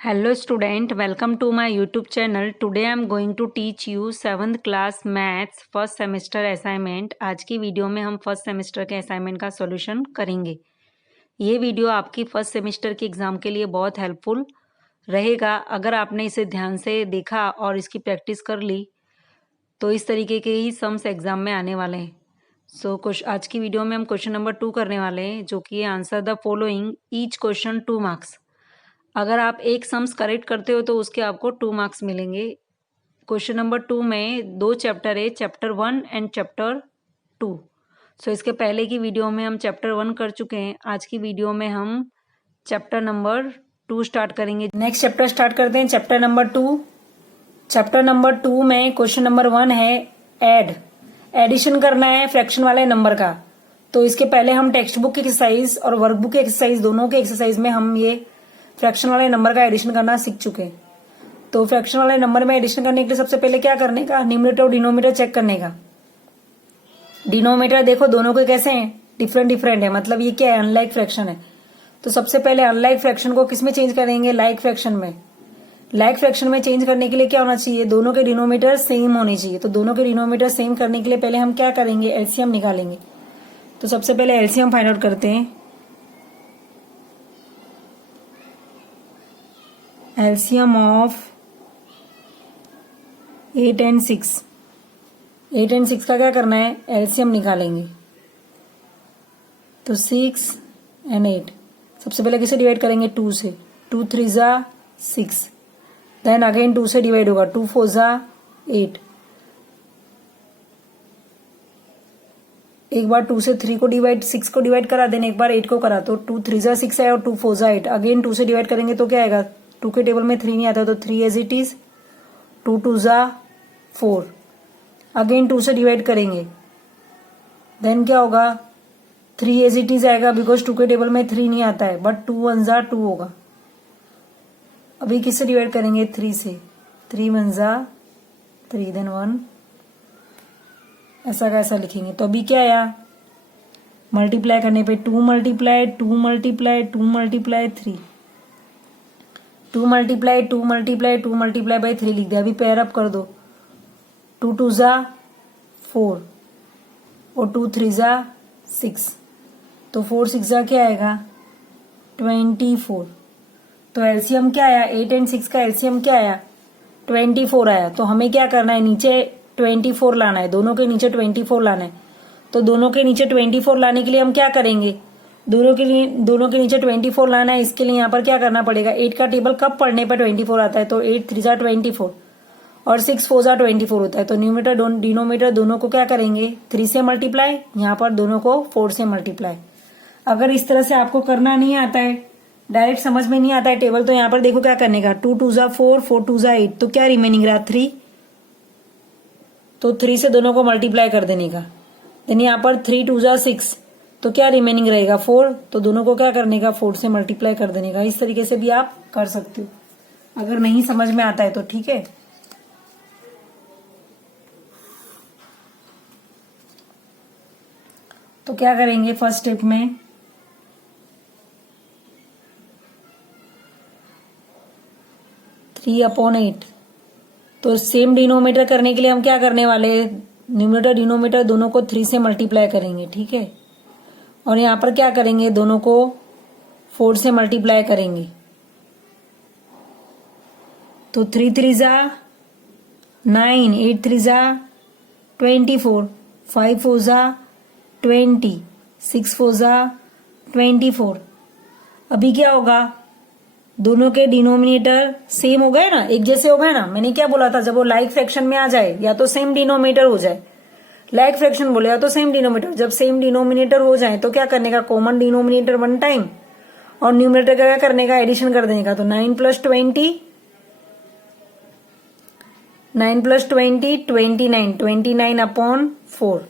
Hello student, welcome to my YouTube channel. Today I am going to teach you 7th class maths first semester assignment. आज की video में हम first semester के assignment का solution करेंगे। ये video आपकी फर्स्ट सेमेस्टर के एग्ज़ाम के लिए बहुत हेल्पफुल रहेगा। अगर आपने इसे ध्यान से देखा और इसकी प्रैक्टिस कर ली तो इस तरीके के ही सम्स एग्ज़ाम में आने वाले हैं। आज की वीडियो में हम क्वेश्चन नंबर 2 करने वाले हैं, जो कि answer the following each question 2 marks. अगर आप एक सम्स करेक्ट करते हो तो उसके आपको 2 मार्क्स मिलेंगे। क्वेश्चन नंबर 2 में 2 चैप्टर है, चैप्टर 1 एंड चैप्टर 2। इसके पहले की वीडियो में हम चैप्टर 1 कर चुके हैं। आज की वीडियो में हम चैप्टर नंबर 2 स्टार्ट करेंगे। नेक्स्ट चैप्टर स्टार्ट करते हैं, चैप्टर नंबर 2। चैप्टर नंबर 2 में क्वेश्चन नंबर 1 है एडिशन करना है फ्रैक्शन वाले नंबर का। तो इसके पहले हम टेक्स्ट बुक एक्सरसाइज और वर्कबुक एक्सरसाइज दोनों के एक्सरसाइज में हम ये फ्रैक्शन वाले नंबर का एडिशन करना सीख चुके हैं। तो फ्रैक्शन वाले नंबर में एडिशन करने के लिए सबसे पहले क्या करने का, न्यूमरेटर और डिनोमिनेटर चेक करने का। डिनोमिनेटर देखो दोनों के कैसे हैं, डिफरेंट है, मतलब ये क्या है, अनलाइक फ्रैक्शन है। तो सबसे पहले अनलाइक फ्रैक्शन को किस में चेंज करेंगे, लाइक फ्रैक्शन में। लाइक फ्रैक्शन में चेंज करने के लिए क्या होना चाहिए, दोनों के डिनोमिनेटर सेम होने चाहिए। तो दोनों के डिनोमिनेटर सेम करने के लिए पहले हम क्या करेंगे, एलसीएम निकालेंगे। तो सबसे पहले एलसीएम फाइंड आउट करते हैं। LCM of 8 and 6। 8 एंड 6 का क्या करना है, एलसीएम निकालेंगे। तो 6 एंड 8 सबसे पहले किसे डिवाइड करेंगे, 2 से। 2 3 जा 6, देन अगेन 2 से डिवाइड होगा, 2 4 जा 8। एक बार 2 से 3 को डिवाइड, 6 को डिवाइड करा, देन एक बार 8 को करा। तो 2 3 जा 6 है और 2 4 जा 8। अगेन 2 से डिवाइड करेंगे तो क्या आएगा, 2 के टेबल में 3 नहीं आता, तो 3 एज इट इज। 2 2 जा 4। अगेन 2 से डिवाइड करेंगे, देन क्या होगा, 3 एज इट इज आएगा, बिकॉज 2 के टेबल में 3 नहीं आता है, बट 2 1 जा 2 होगा। अभी किससे डिवाइड करेंगे, 3 से। 3 1 जा 3, देन 1, ऐसा का ऐसा लिखेंगे। तो अभी क्या आया, मल्टीप्लाई करने पे 2 multiply 2 multiply 2 multiply 3, 2 multiply 2 multiply 2 multiply by 3 लिख दिया। अभी पेयर अप कर दो, 2 2 जा 4 और 2 3 जा 6। तो 4 6 जा क्या आएगा, 24। तो एलसीएम क्या आया, 8 एंड 6 का एलसीएम क्या आया, 24 आया। तो हमें क्या करना है, नीचे 24 लाना है, दोनों के नीचे 24 लाना है। तो दोनों के नीचे 24 लाने के लिए हम क्या करेंगे, दोनों के नीचे 24 लाना है। इसके लिए यहाँ पर क्या करना पड़ेगा, 8 का टेबल कब पढ़ने पर 24 आता है, तो 8 3 जा 24 और 6 4 जा 24 होता है। तो न्यूमरेटर डिनोमिनेटर दोनों को क्या करेंगे, 3 से मल्टीप्लाई, यहाँ पर दोनों को 4 से मल्टीप्लाई। अगर इस तरह से आपको करना नहीं आता है, डायरेक्ट समझ में नहीं आता है टेबल, तो यहाँ पर देखो क्या करने का, 2 2 जा 4 4 2 जा 8, तो क्या रिमेनिंग रहा, 3। तो 3 से दोनों को मल्टीप्लाई कर देने का, यानी यहाँ पर 3 2 जा 6, तो क्या रिमेनिंग रहेगा, 4। तो दोनों को क्या करने का, 4 से मल्टीप्लाई कर देने का। इस तरीके से भी आप कर सकते हो, अगर नहीं समझ में आता है तो, ठीक है। तो क्या करेंगे, फर्स्ट स्टेप में 3/8। तो सेम डिनोमिनेटर करने के लिए हम क्या करने वाले, न्यूमरेटर डिनोमिनेटर दोनों को 3 से मल्टीप्लाई करेंगे, ठीक है। और यहाँ पर क्या करेंगे, दोनों को 4 से मल्टीप्लाई करेंगे। तो 3 3 जा 9, 8 3 जा 24, 5 4 जा 20, 6 4 जा 24। अभी क्या होगा, दोनों के डिनोमिनेटर सेम हो गए ना, एक जैसे हो गए ना। मैंने क्या बोला था, जब वो लाइक फ्रैक्शन में आ जाए या तो सेम डिनोमिनेटर हो जाए, लाइक फ्रैक्शन बोले या तो सेम डिनोमिनेटर। जब सेम डिनोमिनेटर हो जाए तो क्या करने का, कॉमन डिनोमिनेटर 1 टाइम और न्यूमरेटर का क्या करने का, एडिशन कर देने का। तो 9 + 20 9 + 20 29, 29/4।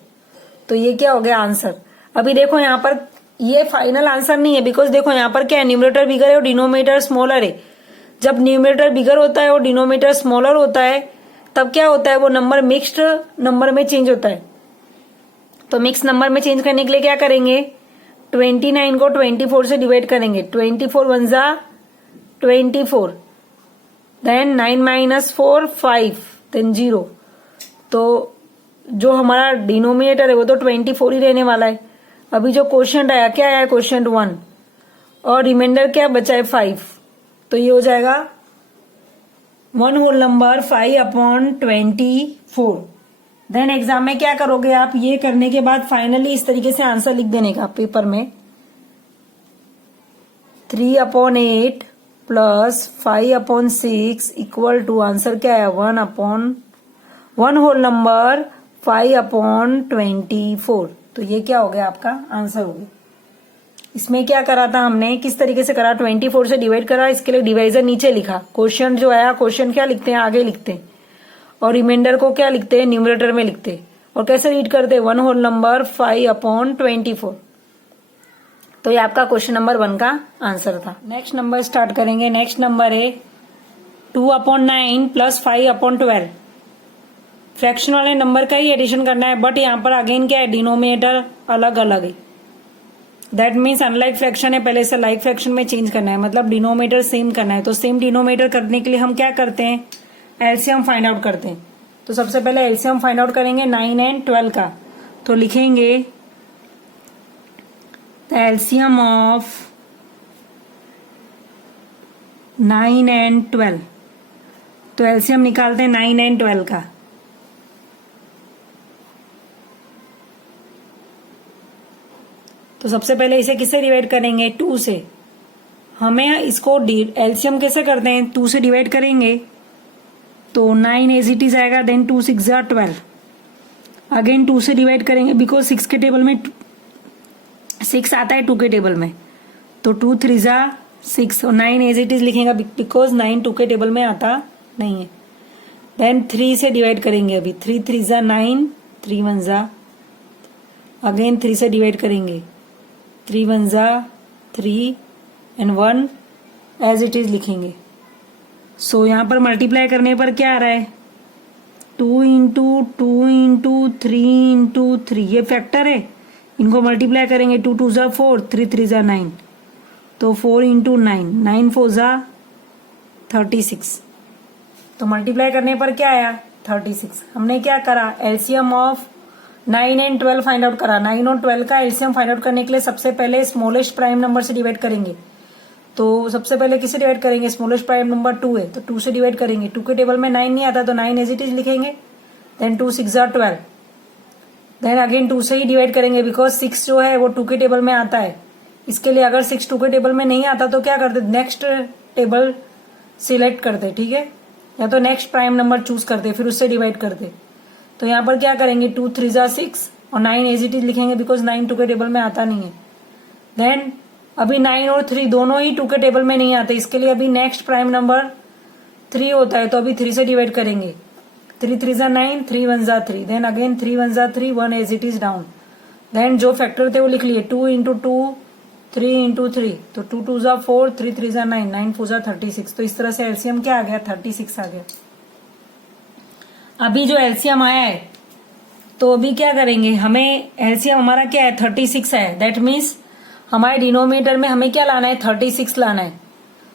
तो ये क्या हो गया आंसर। अभी देखो यहाँ पर ये फाइनल आंसर नहीं है, बिकॉज देखो यहाँ पर क्या है, न्यूमरेटर बिगर है और डिनोमिनेटर स्मॉलर है। जब न्यूमरेटर बिगर होता है और डिनोमिनेटर स्मॉलर होता है, तब क्या होता है, वो नंबर मिक्स्ड नंबर में चेंज होता है। तो मिक्स नंबर में चेंज करने के लिए क्या करेंगे, 29 को 24 से डिवाइड करेंगे। 24 1 जा 24, देन 9 माइनस 4 5, देन 0। तो जो हमारा डिनोमिनेटर है वो तो 24 ही रहने वाला है। अभी जो क्वेश्चन आया क्या आया, क्वेश्चन 1, और रिमाइंडर क्या बचा है 5, तो ये हो जाएगा 1 होल नंबर 5/24। देन एग्जाम में क्या करोगे आप, ये करने के बाद फाइनली इस तरीके से आंसर लिख देने का पेपर में, 3/8 प्लस 5/6 इक्वल टू आंसर क्या है 1 होल नंबर 5/24। तो ये क्या हो गया आपका आंसर हो गया। इसमें क्या करा था हमने, किस तरीके से करा, 24 से डिवाइड करा, इसके लिए डिवाइजर नीचे लिखा, क्वेश्चन जो आया क्वेश्चन क्या लिखते हैं आगे लिखते हैं, और रिमाइंडर को क्या लिखते हैं न्यूमरेटर में लिखते हैं, और कैसे रीड करते हैं 1 होल नंबर 5/24। तो ये आपका क्वेश्चन नंबर 1 का आंसर था। नेक्स्ट नंबर स्टार्ट करेंगे। नेक्स्ट नंबर है 2/9 प्लस 5/12। फ्रैक्शन वाले नंबर का ही एडिशन करना है, बट यहाँ पर अगेन क्या है, डिनोमिनेटर अलग अलग है। दैट मीन्स अनलाइक फ्रैक्शन है, पहले से लाइक फ्रैक्शन में चेंज करना है, मतलब डिनोमिनेटर सेम करना है। तो सेम डिनोमिनेटर करने के लिए हम क्या करते हैं, एलसीएम फाइंड आउट करते हैं। तो सबसे पहले एलसीएम फाइंड आउट करेंगे 9 एंड 12 का। तो लिखेंगे द एलसीएम ऑफ 9 एंड 12। तो एलसीएम निकालते हैं 9 एंड 12 का। तो सबसे पहले इसे किससे डिवाइड करेंगे, 2 से। हमें इसको एलसीएम कैसे करते हैं, 2 से डिवाइड करेंगे तो 9 एज इट इज आएगा, देन 2 6 जा 12। अगेन 2 से डिवाइड करेंगे बिकॉज 6 के टेबल में 6 आता है 2 के टेबल में, तो 2 3 जा 6, और 9 एज इट इज लिखेगा बिकॉज 9 2 के टेबल में आता नहीं है। देन 3 से डिवाइड करेंगे, अभी 3 3 जा 9, 3 1 जा, अगेन 3 से डिवाइड करेंगे, 3 1 जा 3 एंड 1 एज इट इज लिखेंगे। सो यहाँ पर मल्टीप्लाई करने पर क्या आ रहा है, 2 इंटू 2 इंटू 3 इंटू 3, ये फैक्टर है, इनको मल्टीप्लाई करेंगे, 2 2 जा 4, 3 3 जा 9, तो 4 इंटू 9, 9 4 जा 36। तो मल्टीप्लाई करने पर क्या आया 36। हमने क्या करा, LCM of 9 and 12 find out करा। 9 और 12 का एलसीएम फाइंड आउट करने के लिए सबसे पहले स्मॉलेस्ट प्राइम नंबर से डिवाइड करेंगे। तो सबसे पहले किससे डिवाइड करेंगे, स्मॉलेस्ट प्राइम नंबर 2 है तो 2 से डिवाइड करेंगे। 2 के टेबल में 9 नहीं आता तो 9 एज इट इज लिखेंगे, देन 2 6 जा 12, देन अगेन 2 से ही डिवाइड करेंगे बिकॉज 6 जो है वो 2 के टेबल में आता है। इसके लिए अगर 6 2 के टेबल में नहीं आता तो क्या करते, नेक्स्ट टेबल सिलेक्ट करते, ठीक है, या तो नेक्स्ट प्राइम नंबर चूज करते फिर उससे डिवाइड करते। तो यहाँ पर क्या करेंगे, 2 3 जा 6 और 9 एज इट इज लिखेंगे बिकॉज 9 2 के टेबल में आता नहीं है। देन अभी 9 और 3 दोनों ही 2 के टेबल में नहीं आते, इसके लिए अभी नेक्स्ट प्राइम नंबर 3 होता है, तो अभी 3 से डिवाइड करेंगे, 3 3 जा 9, 3 1 जा 3, देन अगेन 3 1 जा 3, 1 as it is down. Then जो फैक्टर थे वो लिख लिए, 2 इंटू 2 3 इंटू 3, तो 2 2 जा 4, 3 3 जा 9, 9 4 जा 36। तो इस तरह से एलसीएम क्या आ गया, 36 आ गया। अभी जो एलसीएम आया है तो अभी क्या करेंगे, हमें एलसीएम हमारा क्या है 36 है, दैट मीन्स हमारे डिनोमिनेटर में हमें क्या लाना है 36 लाना है।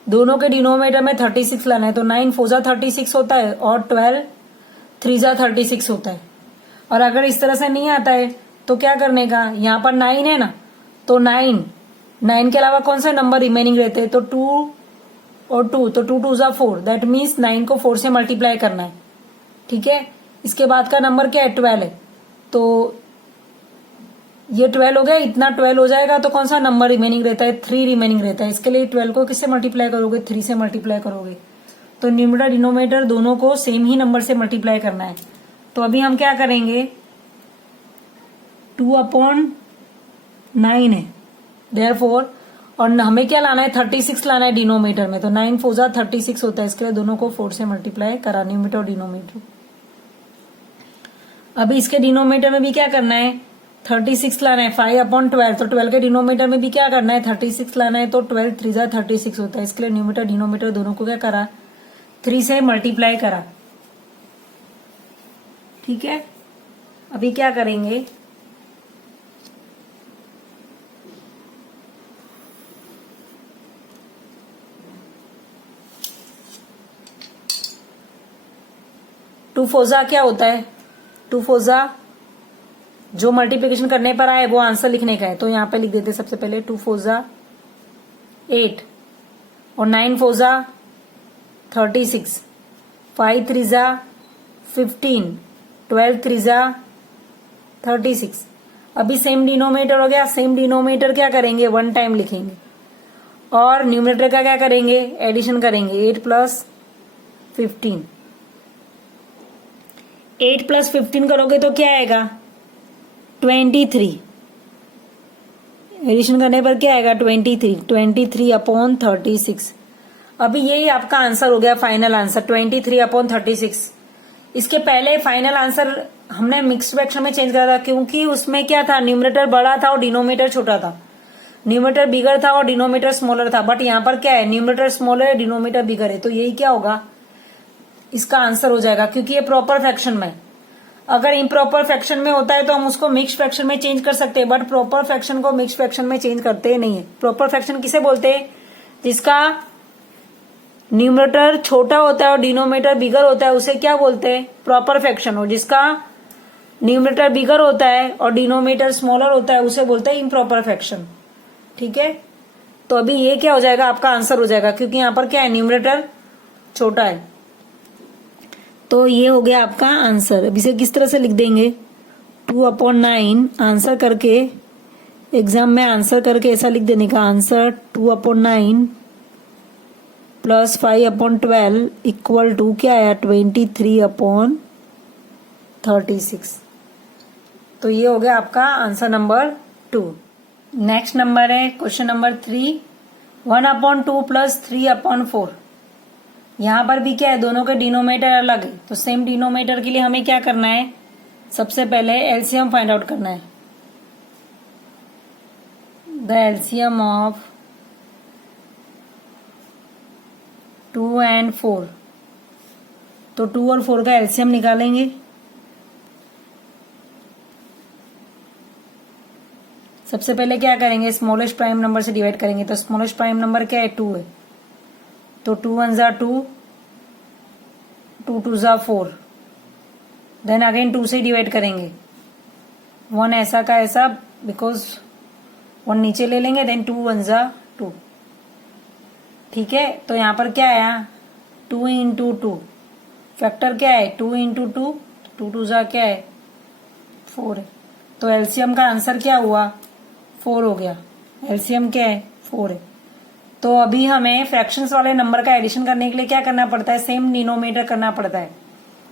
दोनों के डिनोमिनेटर में 36 लाना है, तो 9 4 जा 36 होता है और 12 3 जा 36 होता है। और अगर इस तरह से नहीं आता है तो क्या करने का, यहाँ पर 9 है ना, तो 9 के अलावा कौन से नंबर रिमेनिंग रहते हैं, तो 2 और 2, तो 2 2 जा 4, दैट मीन्स 9 को 4 से मल्टीप्लाई करना है, ठीक है। इसके बाद का नंबर क्या है 12 है, तो ये 12 हो गया, इतना 12 हो जाएगा तो कौन सा नंबर रिमेनिंग रहता है, 3 रिमेनिंग रहता है। इसके लिए 12 को किससे मल्टीप्लाई करोगे, 3 से मल्टीप्लाई करोगे। तो न्यूमरेटर डिनोमिनेटर दोनों को सेम ही नंबर से मल्टीप्लाई करना है। तो अभी हम क्या करेंगे, 2/9 है देयरफॉर, और हमें क्या लाना है 36 लाना है डिनोमिनेटर में, तो 9 4 जा 36 होता है, इसके लिए दोनों को 4 से मल्टीप्लाई करा, न्यूमरेटर और डिनोमिनेटर। अभी इसके डिनोमिनेटर में भी क्या करना है 36 लाना है, 5/12, तो 12 के डिनोमिनेटर में भी क्या करना है 36 लाना है, तो 12 3 जा 36 होता है। इसके लिए न्यूमरेटर डिनोमिनेटर दोनों को क्या करा 3 से मल्टीप्लाई करा, ठीक है। अभी क्या करेंगे, टू फोजा क्या होता है, टू फोजा जो मल्टीप्लिकेशन करने पर आए वो आंसर लिखने का है, तो यहां पे लिख देते सबसे पहले 2 फोजा 8 और 9 फोजा 36, 5 3 15, 12 3 36। अभी सेम डिनोमिनेटर हो गया, सेम डिनोमिनेटर क्या करेंगे, 1 टाइम लिखेंगे और न्यूमरेटर का क्या करेंगे, एडिशन करेंगे। 8 प्लस 15, 8 प्लस 15 करोगे तो क्या आएगा 23, एडिशन करने पर क्या आएगा 23 अपॉन 36। अभी यही आपका आंसर हो गया, फाइनल आंसर 23 अपॉन 36। इसके पहले फाइनल आंसर हमने मिक्स्ड फ्रैक्शन में चेंज करा था, क्योंकि उसमें क्या था, न्यूमरेटर बड़ा था और डिनोमिनेटर छोटा था, न्यूमरेटर बिगर था और डिनोमिनेटर स्मॉलर था। बट यहाँ पर क्या है, न्यूमरेटर स्मॉलर है, डिनोमिनेटर बिगर है, तो यही क्या होगा, इसका आंसर हो जाएगा, क्योंकि ये प्रॉपर फ्रैक्शन में। अगर इम्प्रॉपर फ्रैक्शन में होता है तो हम उसको मिक्स्ड फ्रैक्शन में चेंज कर सकते हैं, बट प्रॉपर फ्रैक्शन को मिक्स्ड फ्रैक्शन में चेंज करते नहीं है। प्रॉपर फ्रैक्शन किसे बोलते हैं, जिसका न्यूमरेटर छोटा होता है और डिनोमिनेटर बिगर होता है, उसे क्या बोलते हैं, प्रॉपर फ्रैक्शन। और जिसका न्यूमरेटर बिगर होता है और डिनोमिनेटर स्मॉलर होता है, उसे बोलते हैं इम्प्रॉपर फ्रैक्शन। ठीक है, तो अभी ये क्या हो जाएगा, आपका आंसर हो जाएगा, क्योंकि यहां पर क्या है, न्यूमरेटर छोटा है। तो ये हो गया आपका आंसर। अब इसे किस तरह से लिख देंगे, 2/9 आंसर करके, एग्जाम में आंसर करके ऐसा लिख देने का, आंसर 2/9 प्लस 5/12 इक्वल टू क्या आया 23/36। तो ये हो गया आपका आंसर नंबर 2। नेक्स्ट नंबर है क्वेश्चन नंबर 3, 1/2 प्लस 3/4। यहां पर भी क्या है, दोनों के डिनोमिनेटर अलग है, तो सेम डिनोमिनेटर के लिए हमें क्या करना है, सबसे पहले एलसीएम फाइंड आउट करना है। द एलसीएम ऑफ 2 and 4, तो 2 और 4 का एलसीएम निकालेंगे। सबसे पहले क्या करेंगे, स्मॉलेस्ट प्राइम नंबर से डिवाइड करेंगे, तो स्मॉलेस्ट प्राइम नंबर क्या है, 2 है, तो 2 1 2, 2 2 4, देन अगेन 2 से डिवाइड करेंगे, 1 ऐसा का ऐसा, बिकॉज 1 नीचे ले लेंगे, देन 2 1 2। ठीक है, तो यहां पर क्या आया 2 इंटू 2, फैक्टर क्या है 2 इंटू 2, 2 2 क्या है 4 है, तो एलसीएम का आंसर क्या हुआ 4 हो गया। एलसीएम क्या है 4 है। तो अभी हमें फ्रैक्शंस वाले नंबर का एडिशन करने के लिए क्या करना पड़ता है, सेम डिनोमिनेटर करना पड़ता है।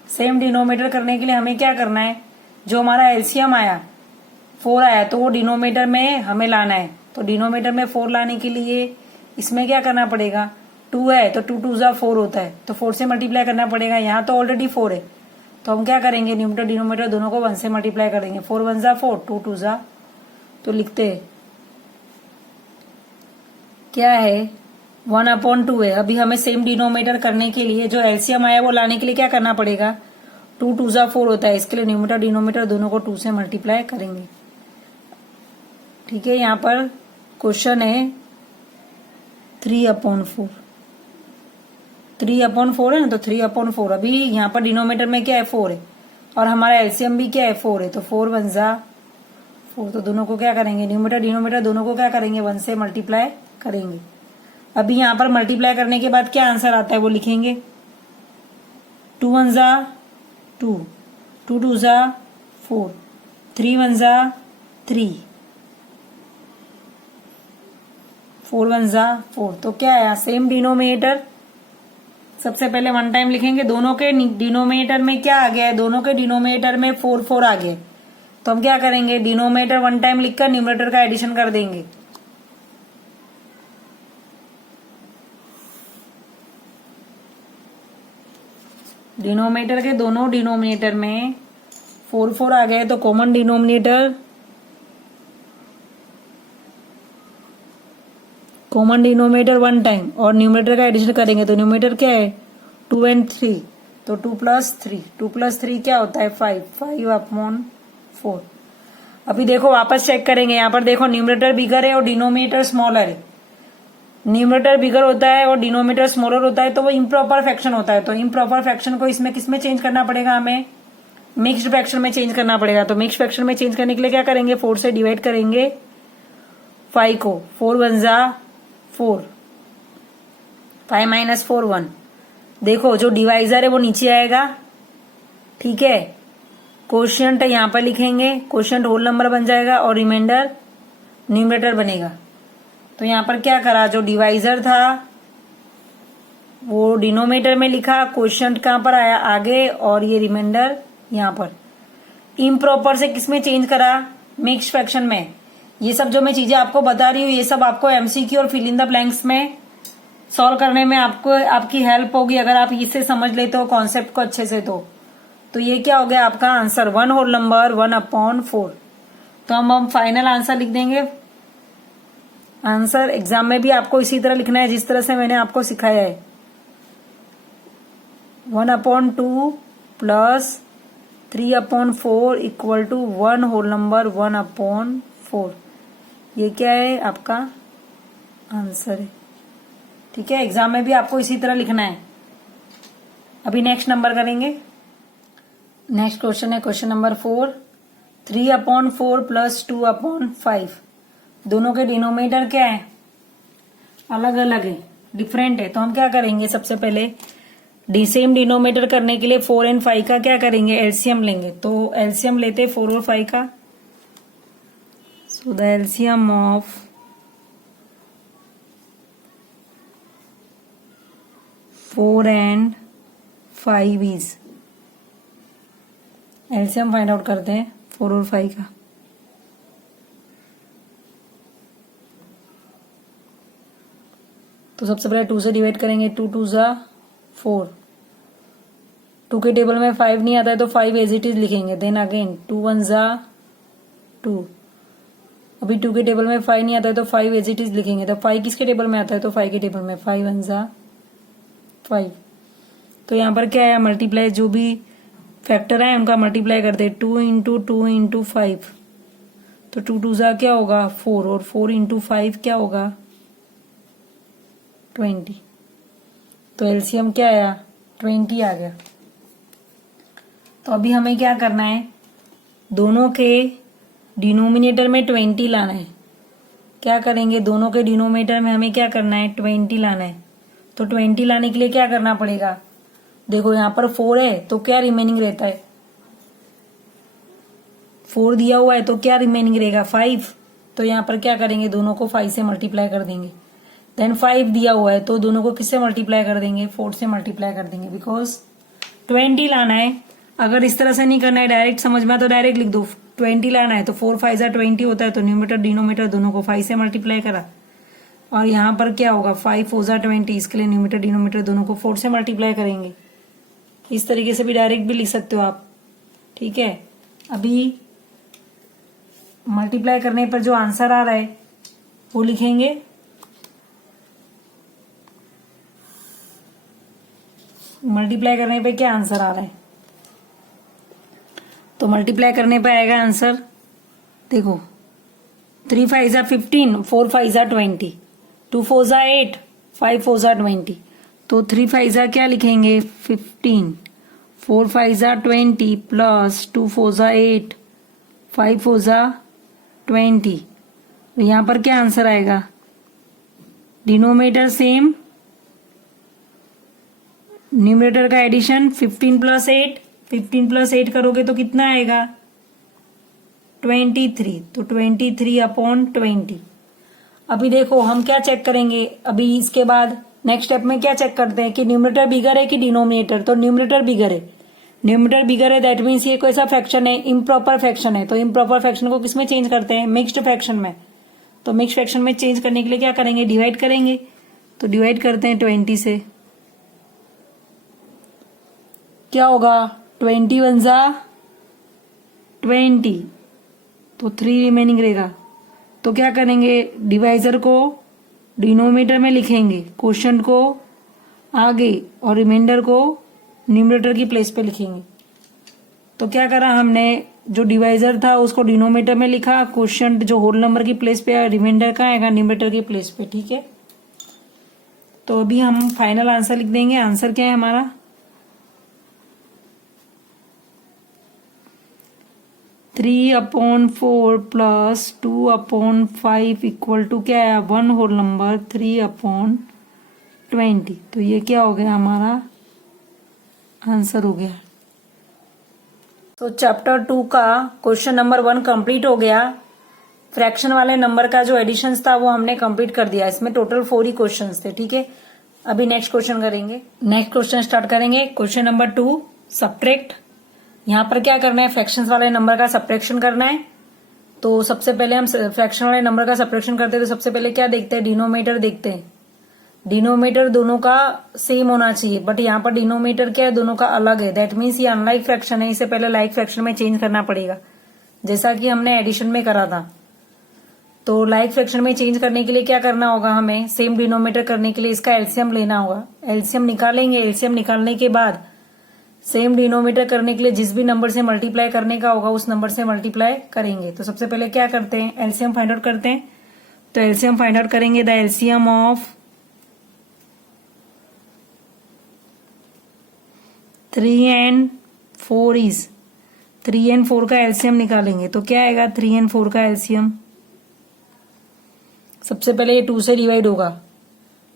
सेम डिनोमिनेटर करने के लिए हमें क्या करना है, जो हमारा एलसीएम आया 4 आया, तो वो डिनोमिनेटर में हमें लाना है। तो डिनोमिनेटर में 4 लाने के लिए इसमें क्या करना पड़ेगा, 2 है तो 2 2 4 होता है, तो 4 से मल्टीप्लाई करना पड़ेगा। यहाँ तो ऑलरेडी 4 है, तो हम क्या करेंगे, न्यूमरेटर डिनोमिनेटर दोनों को 1 से मल्टीप्लाई कर देंगे। 4 1 4, 2 2 तो लिखते हैं क्या है 1/2 है। अभी हमें सेम डिनोमिनेटर करने के लिए जो एलसीएम आया वो लाने के लिए क्या करना पड़ेगा, 2 2 4 होता है, इसके लिए न्यूमरेटर डिनोमिनेटर दोनों को 2 से मल्टीप्लाई करेंगे। ठीक है, यहाँ पर क्वेश्चन है 3/4, 3/4 है ना, तो 3/4। अभी यहाँ पर डिनोमिनेटर में क्या है 4 है और हमारा एलसीएम भी क्या है 4 है, तो 4 1 4, तो दोनों को क्या करेंगे, न्यूमरेटर डिनोमिनेटर दोनों को क्या करेंगे 1 से मल्टीप्लाई करेंगे। अभी यहाँ पर मल्टीप्लाई करने के बाद क्या आंसर आता है वो लिखेंगे, 2 1 2, 2 2 4, 3 1 3, 4 1 4, तो क्या आया सेम डिनोमिनेटर। सबसे पहले 1 टाइम लिखेंगे, दोनों के डिनोमिनेटर में क्या आ गया है, दोनों के डिनोमिनेटर में 4 4 आ गया, तो हम क्या करेंगे, डिनोमिनेटर 1 टाइम लिखकर न्यूमरेटर का एडिशन कर देंगे। डिनोमिनेटर के दोनों डिनोमिनेटर में 4 4 आ गए, तो कॉमन डिनोमिनेटर 1 टाइम और न्यूमरेटर का एडिशन करेंगे, तो न्यूमरेटर क्या है 2 and 3, तो 2 + 3, 2 + 3 क्या होता है 5, 5/4। अभी देखो वापस चेक करेंगे, यहाँ पर देखो न्यूमरेटर बिगर है और डिनोमिनेटर स्मॉलर है, न्यूमरेटर बिगर होता है और डिनोमिनेटर स्मॉलर होता है तो वो इम्प्रॉपर फ्रैक्शन होता है। तो इम्प्रॉपर फ्रैक्शन को इसमें किसमें चेंज करना पड़ेगा, हमें मिक्स्ड फ्रैक्शन में चेंज करना पड़ेगा। तो मिक्स्ड फ्रैक्शन में चेंज करने के लिए क्या करेंगे, 4 से डिवाइड करेंगे 5 को, 4 1 जा 4, 5 माइनस 4 1। देखो जो डिवाइजर है वो नीचे आएगा, ठीक है। कोशिएंट यहां पर लिखेंगे, कोशिएंट होल नंबर बन जाएगा और रिमाइंडर न्यूमरेटर बनेगा। तो यहां पर क्या करा, जो डिवाइजर था वो डिनोमिनेटर में लिखा, कोशिएंट कहां पर आया आगे, और ये रिमाइंडर यहां पर। इम्प्रॉपर से किसमें चेंज करा, मिक्स्ड फ्रैक्शन में। ये सब जो मैं चीजें आपको बता रही हूँ ये सब आपको एमसीक्यू और फिल इन द ब्लैंक्स में सॉल्व करने में आपकी हेल्प होगी अगर आप इसे समझ लेते हो कॉन्सेप्ट को अच्छे से। तो ये क्या हो गया आपका आंसर, 1 होल नंबर 1/4। तो हम फाइनल आंसर लिख देंगे। आंसर एग्जाम में भी आपको इसी तरह लिखना है जिस तरह से मैंने आपको सिखाया है, 1/2 plus 3/4 equal to 1 whole number 1/4। ये क्या है आपका आंसर है, ठीक है। एग्जाम में भी आपको इसी तरह लिखना है। अभी नेक्स्ट नंबर करेंगे। नेक्स्ट क्वेश्चन है क्वेश्चन नंबर 4, 3/4 प्लस 2/5। दोनों के डिनोमिनेटर क्या है, अलग अलग है, डिफरेंट है। तो हम क्या करेंगे, सबसे पहले सेम डिनोमिनेटर करने के लिए 4 और 5 का क्या करेंगे, एलसीएम लेंगे। तो एलसीएम लेते 4 और 5 का। So the LCM of 4 and 5 is, LCM find out करते हैं 4 और 5 का। तो सबसे पहले 2 से डिवाइड करेंगे, 2 2 जा 4। 2 के टेबल में 5 नहीं आता है तो 5 एज इट इज लिखेंगे। देन अगेन 2 1 जा 2। अभी 2 के टेबल में 5 नहीं आता है तो 5 एज इट इज लिखेंगे। तो 5 किसके टेबल में आता है, तो 5 के टेबल में 5 1 जा 5। तो यहाँ पर क्या है, मल्टीप्लाई जो भी फैक्टर है उनका मल्टीप्लाई करते हैं, 2 इंटू 2 इंटू 5। तो 2 2 जा क्या होगा 4, और 4 इंटू 5 क्या होगा 20। तो एलसीएम क्या आया 20 आ गया। तो अभी हमें क्या करना है, दोनों के डिनोमिनेटर में 20 लाना है। क्या करेंगे, दोनों के डिनोमिनेटर में हमें क्या करना है 20 लाना है। तो 20 लाने के लिए क्या करना पड़ेगा, देखो यहाँ पर 4 है तो क्या रिमेनिंग रहता है, 4 दिया हुआ है तो क्या रिमेनिंग रहेगा 5। तो यहाँ पर क्या करेंगे, दोनों को 5 से मल्टीप्लाई कर देंगे। देन 5 दिया हुआ है तो दोनों को किससे मल्टीप्लाई कर देंगे, 4 से मल्टीप्लाई कर देंगे, बिकॉज 20 लाना है। अगर इस तरह से नहीं करना है डायरेक्ट समझ में तो डायरेक्ट लिख दो, 20 लाना है तो 4 5 जा 20 होता है। तो न्यूमरेटर डिनोमिनेटर दोनों को 5 से मल्टीप्लाई करा, और यहाँ पर क्या होगा 5 4 जा 20। इसके लिए न्यूमरेटर डिनोमिनेटर दोनों को 4 से मल्टीप्लाई करेंगे। इस तरीके से भी डायरेक्ट भी लिख सकते हो आप, ठीक है। अभी मल्टीप्लाई करने पर जो आंसर आ रहा है वो लिखेंगे। मल्टीप्लाई करने पे क्या आंसर आ रहा है, तो मल्टीप्लाई करने पे आएगा आंसर, देखो 3 5 जा 15, 4 5 जा 20, 2 4 जा 8, 5 4 जा 20। तो 3 5 जा क्या लिखेंगे 15, 4 5 जा 20 प्लस 2 4 जा 8, 5 4 जा 20। तो यहां पर क्या आंसर आएगा, डिनोमिनेटर सेम, न्यूमरेटर का एडिशन 15 प्लस 8, 15 प्लस 8 करोगे तो कितना आएगा 23। तो 23/20। अभी देखो हम क्या चेक करेंगे, अभी इसके बाद नेक्स्ट स्टेप में क्या चेक करते हैं कि न्यूमरेटर बिगर है कि डिनोमिनेटर। तो न्यूमरेटर बिगर है, न्यूमरेटर बिगर है दैट मीन्स ये कोई सा फ्रैक्शन है, इम्प्रॉपर फ्रैक्शन है। तो इम्प्रॉपर फ्रैक्शन को किसमें चेंज करते हैं, मिक्स्ड फ्रैक्शन में। तो मिक्स्ड फ्रैक्शन में चेंज करने के लिए क्या करेंगे, डिवाइड करेंगे। तो डिवाइड करते हैं 20 से, क्या होगा 21 जा 20, तो 3 रिमेनिंग रहेगा। तो क्या करेंगे, डिवाइजर को डिनोमिनेटर में लिखेंगे, क्वोशिएंट को आगे और रिमाइंडर को न्यूमरेटर की प्लेस पे लिखेंगे। तो क्या करा हमने, जो डिवाइजर था उसको डिनोमिनेटर में लिखा, क्वोशिएंट जो होल नंबर की प्लेस पे है, रिमाइंडर कहाँ आएगा न्यूमरेटर की प्लेस पे, ठीक है। तो अभी हम फाइनल आंसर लिख देंगे। आंसर क्या है हमारा, 3/4 प्लस 2/5 इक्वल टू क्या है, 1 होल नंबर 3/20। तो ये क्या हो गया, हमारा आंसर हो गया। तो चैप्टर 2 का क्वेश्चन नंबर 1 कंप्लीट हो गया। फ्रैक्शन वाले नंबर का जो एडिशंस था वो हमने कंप्लीट कर दिया। इसमें टोटल 4 ही क्वेश्चंस थे, ठीक है। अभी नेक्स्ट क्वेश्चन करेंगे। नेक्स्ट क्वेश्चन स्टार्ट करेंगे। Question number 2 subtract. यहाँ पर क्या करना है, फ्रैक्शंस वाले नंबर का सब्ट्रैक्शन करना है। तो सबसे पहले हम फ्रैक्शन वाले नंबर का सब्ट्रैक्शन करते हैं तो सबसे पहले क्या देखते हैं, डिनोमिनेटर देखते हैं। डिनोमिनेटर दोनों का सेम होना चाहिए, बट यहाँ पर डिनोमिनेटर क्या है, दोनों का अलग है। दैट मीन्स ये अनलाइक फ्रैक्शन है, इसे पहले लाइक फ्रैक्शन में चेंज करना पड़ेगा, जैसा कि हमने एडिशन में करा था। तो लाइक फ्रैक्शन में चेंज करने के लिए क्या करना होगा, हमें सेम डिनोमिनेटर करने के लिए इसका एलसीएम लेना होगा। एलसीएम निकालेंगे। एलसीएम निकालने के बाद सेम डिनोमिनेटर करने के लिए जिस भी नंबर से मल्टीप्लाई करने का होगा उस नंबर से मल्टीप्लाई करेंगे। तो सबसे पहले क्या करते हैं, एलसीएम फाइंड आउट करते हैं। तो एलसीएम फाइंड आउट करेंगे। The LCM of 3 and 4 is 3 and 4 का एलसीएम निकालेंगे। तो क्या आएगा 3 and 4 का एलसीएम, सबसे पहले ये 2 से डिवाइड होगा।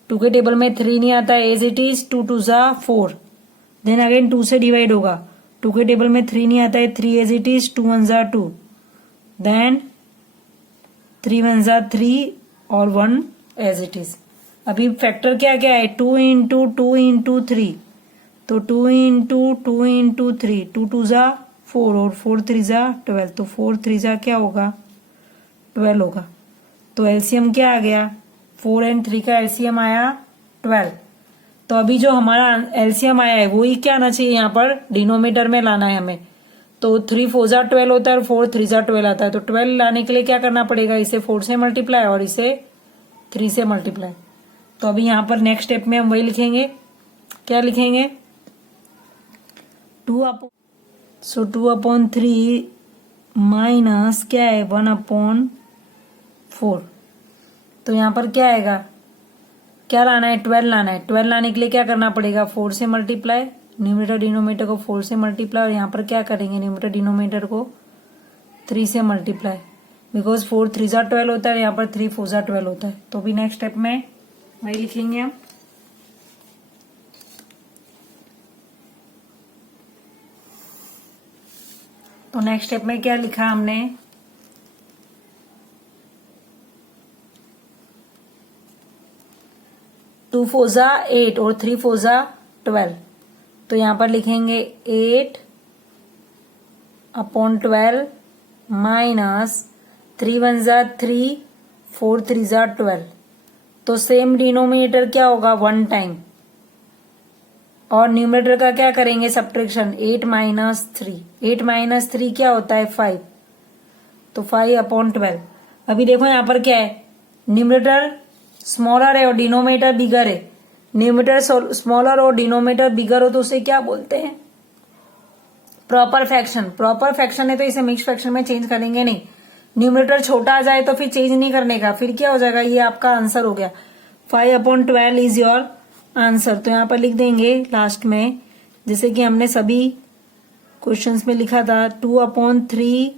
2 के टेबल में 3 नहीं आता है, एज इट इज 2 2 जा 4। देन अगेन 2 से डिवाइड होगा। 2 के टेबल में 3 नहीं आता है, 3 एज इट इज 2 1 जा 2। देन 3 1 जा 3 और 1 एज इट इज। अभी फैक्टर क्या क्या है, 2 इंटू 2 इंटू 3। तो 2 इंटू 2 इंटू 3, 2 2 जा 4 और 4 3 जा 12। तो 4 3 जा क्या होगा, 12 होगा। तो एलसीएम क्या आ गया, 4 and 3 का एलसीएम आया 12। तो अभी जो हमारा एलसीएम आया है वही क्या आना चाहिए, यहाँ पर डिनोमिनेटर में लाना है हमें। तो 3 4 जा 12 होता है और 4 3 जा 12 आता है। तो 12 लाने के लिए क्या करना पड़ेगा, इसे 4 से मल्टीप्लाई और इसे 3 से मल्टीप्लाई। तो अभी यहाँ पर नेक्स्ट स्टेप में हम वही लिखेंगे। क्या लिखेंगे, 2/3 माइनस क्या है 1/4। तो यहाँ पर क्या आएगा, क्या लाना है, 12 लाना है। 12 लाने के लिए क्या करना पड़ेगा, 4 से मल्टीप्लाई, न्यूमरेटर डिनोमिनेटर को 4 से मल्टीप्लाई, और यहाँ पर क्या करेंगे, न्यूमरेटर डिनोमिनेटर को 3 से मल्टीप्लाई। बिकॉज 4 3 जा 12 होता है, यहाँ पर 3 4 जा 12 होता है। तो भी नेक्स्ट स्टेप में वही लिखेंगे हम। तो नेक्स्ट स्टेप में क्या लिखा हमने, 2 4 जा 8 और 3 4 जा 12। तो यहां पर लिखेंगे 8/12 माइनस 3 1 जा 3, 4 3 जा 12। तो सेम डिनोमिनेटर क्या होगा, 1 टाइम, और न्यूमरेटर का क्या करेंगे, सब्ट्रैक्शन। 8 माइनस 3, 8 माइनस 3 क्या होता है 5। तो 5/12। अभी देखो यहां पर क्या है, न्यूमरेटर स्मॉलर है और डिनोमिनेटर बिगर है। न्यूमरेटर स्मॉलर और डिनोमिनेटर बिगर हो तो उसे क्या बोलते हैं, प्रॉपर फ्रैक्शन। प्रॉपर फ्रैक्शन है तो इसे मिक्स फ्रैक्शन में चेंज करेंगे नहीं। न्यूमरेटर छोटा आ जाए तो फिर चेंज नहीं करने का, फिर क्या हो जाएगा, ये आपका आंसर हो गया। 5/12 इज योर आंसर। तो यहाँ पर लिख देंगे लास्ट में, जैसे कि हमने सभी क्वेश्चंस में लिखा था, 2/3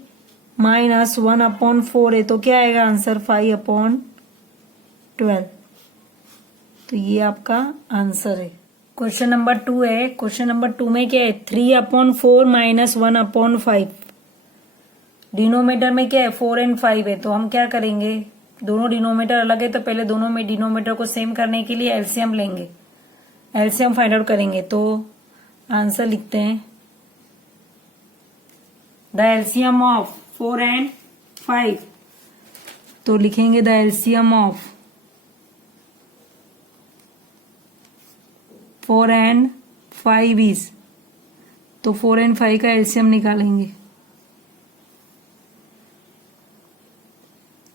माइनस 1/4 है। तो क्या आएगा आंसर, 5/12। तो ये आपका आंसर है। क्वेश्चन नंबर 2 है। क्वेश्चन नंबर 2 में क्या है, 3/4 माइनस 1/5। डिनोमिनेटर में क्या है, 4 and 5 है। तो हम क्या करेंगे, दोनों डिनोमिनेटर अलग है तो पहले दोनों में डिनोमिनेटर को सेम करने के लिए एलसीएम लेंगे, एलसीएम फाइंड आउट करेंगे। तो आंसर लिखते हैं, द एलसीएम ऑफ 4 and 5। तो लिखेंगे the LCM of 4 and 5 is, तो 4 and 5 का एलसीएम निकालेंगे।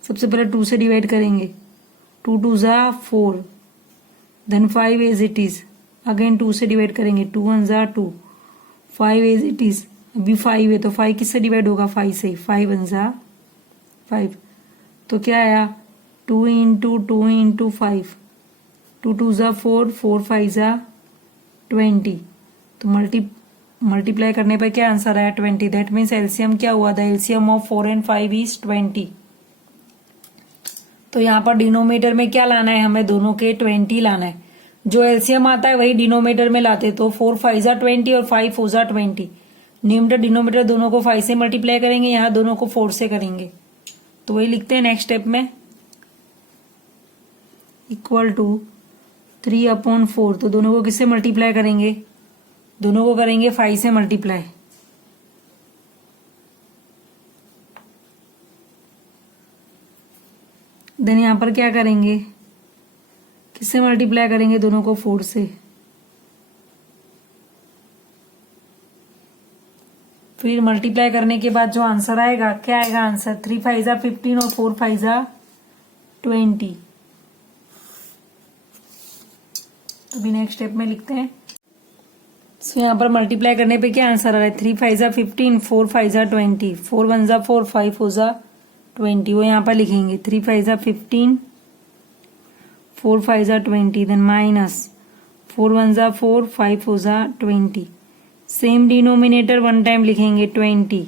सबसे पहले 2 से डिवाइड करेंगे, 2 2 जा 4, then 5 as it is. Again 2 से डिवाइड करेंगे, 2 1 जा 2, 5 एज इट इज। अभी 5 है तो 5 किससे डिवाइड होगा, 5 से। 5 1 जा 5। तो क्या आया, 2 इंटू 2 इंटू 5। 2 2 ज़ा 4, 4 5 ज़ा 20। तो मल्टीप्लाई करने पर क्या आंसर आया 20। दैट मीन्स एलसीएम क्या हुआ, the LCM of 4 and 5 is 20। तो यहाँ पर डिनोमिनेटर में क्या लाना है, हमें दोनों के 20 लाना है। जो एलसीएम आता है वही डिनोमिनेटर में लाते, तो 4 5 ज़ा 20 और 5 4 ज़ा 20। न्यूमरेटर डिनोमिनेटर दोनों को 5 से मल्टीप्लाई करेंगे, यहाँ दोनों को 4 से करेंगे। तो वही लिखते हैं नेक्स्ट स्टेप में, इक्वल टू 3/4। तो दोनों को किससे मल्टीप्लाई करेंगे, दोनों को करेंगे 5 से मल्टीप्लाई। देन यहां पर क्या करेंगे, किससे मल्टीप्लाई करेंगे, दोनों को 4 से। फिर मल्टीप्लाई करने के बाद जो आंसर आएगा, क्या आएगा आंसर, 3 5 ज़ा 15 और 4 5 ज़ा 20। तो भी नेक्स्ट स्टेप में लिखते हैं। सो यहाँ पर मल्टीप्लाई करने पे क्या आंसर आ रहा है, 3 5 ज़ा 15, 4 5 ज़ा 20, 4 1 ज़ा 4, 5 4 ज़ा 20। वो यहाँ पर लिखेंगे 3 5 ज़ा 15, 4 5 ज़ा 20, देन माइनस 4 1 ज़ा 4, 5 4 ज़ा 20। सेम डिनोमिनेटर वन टाइम लिखेंगे 20,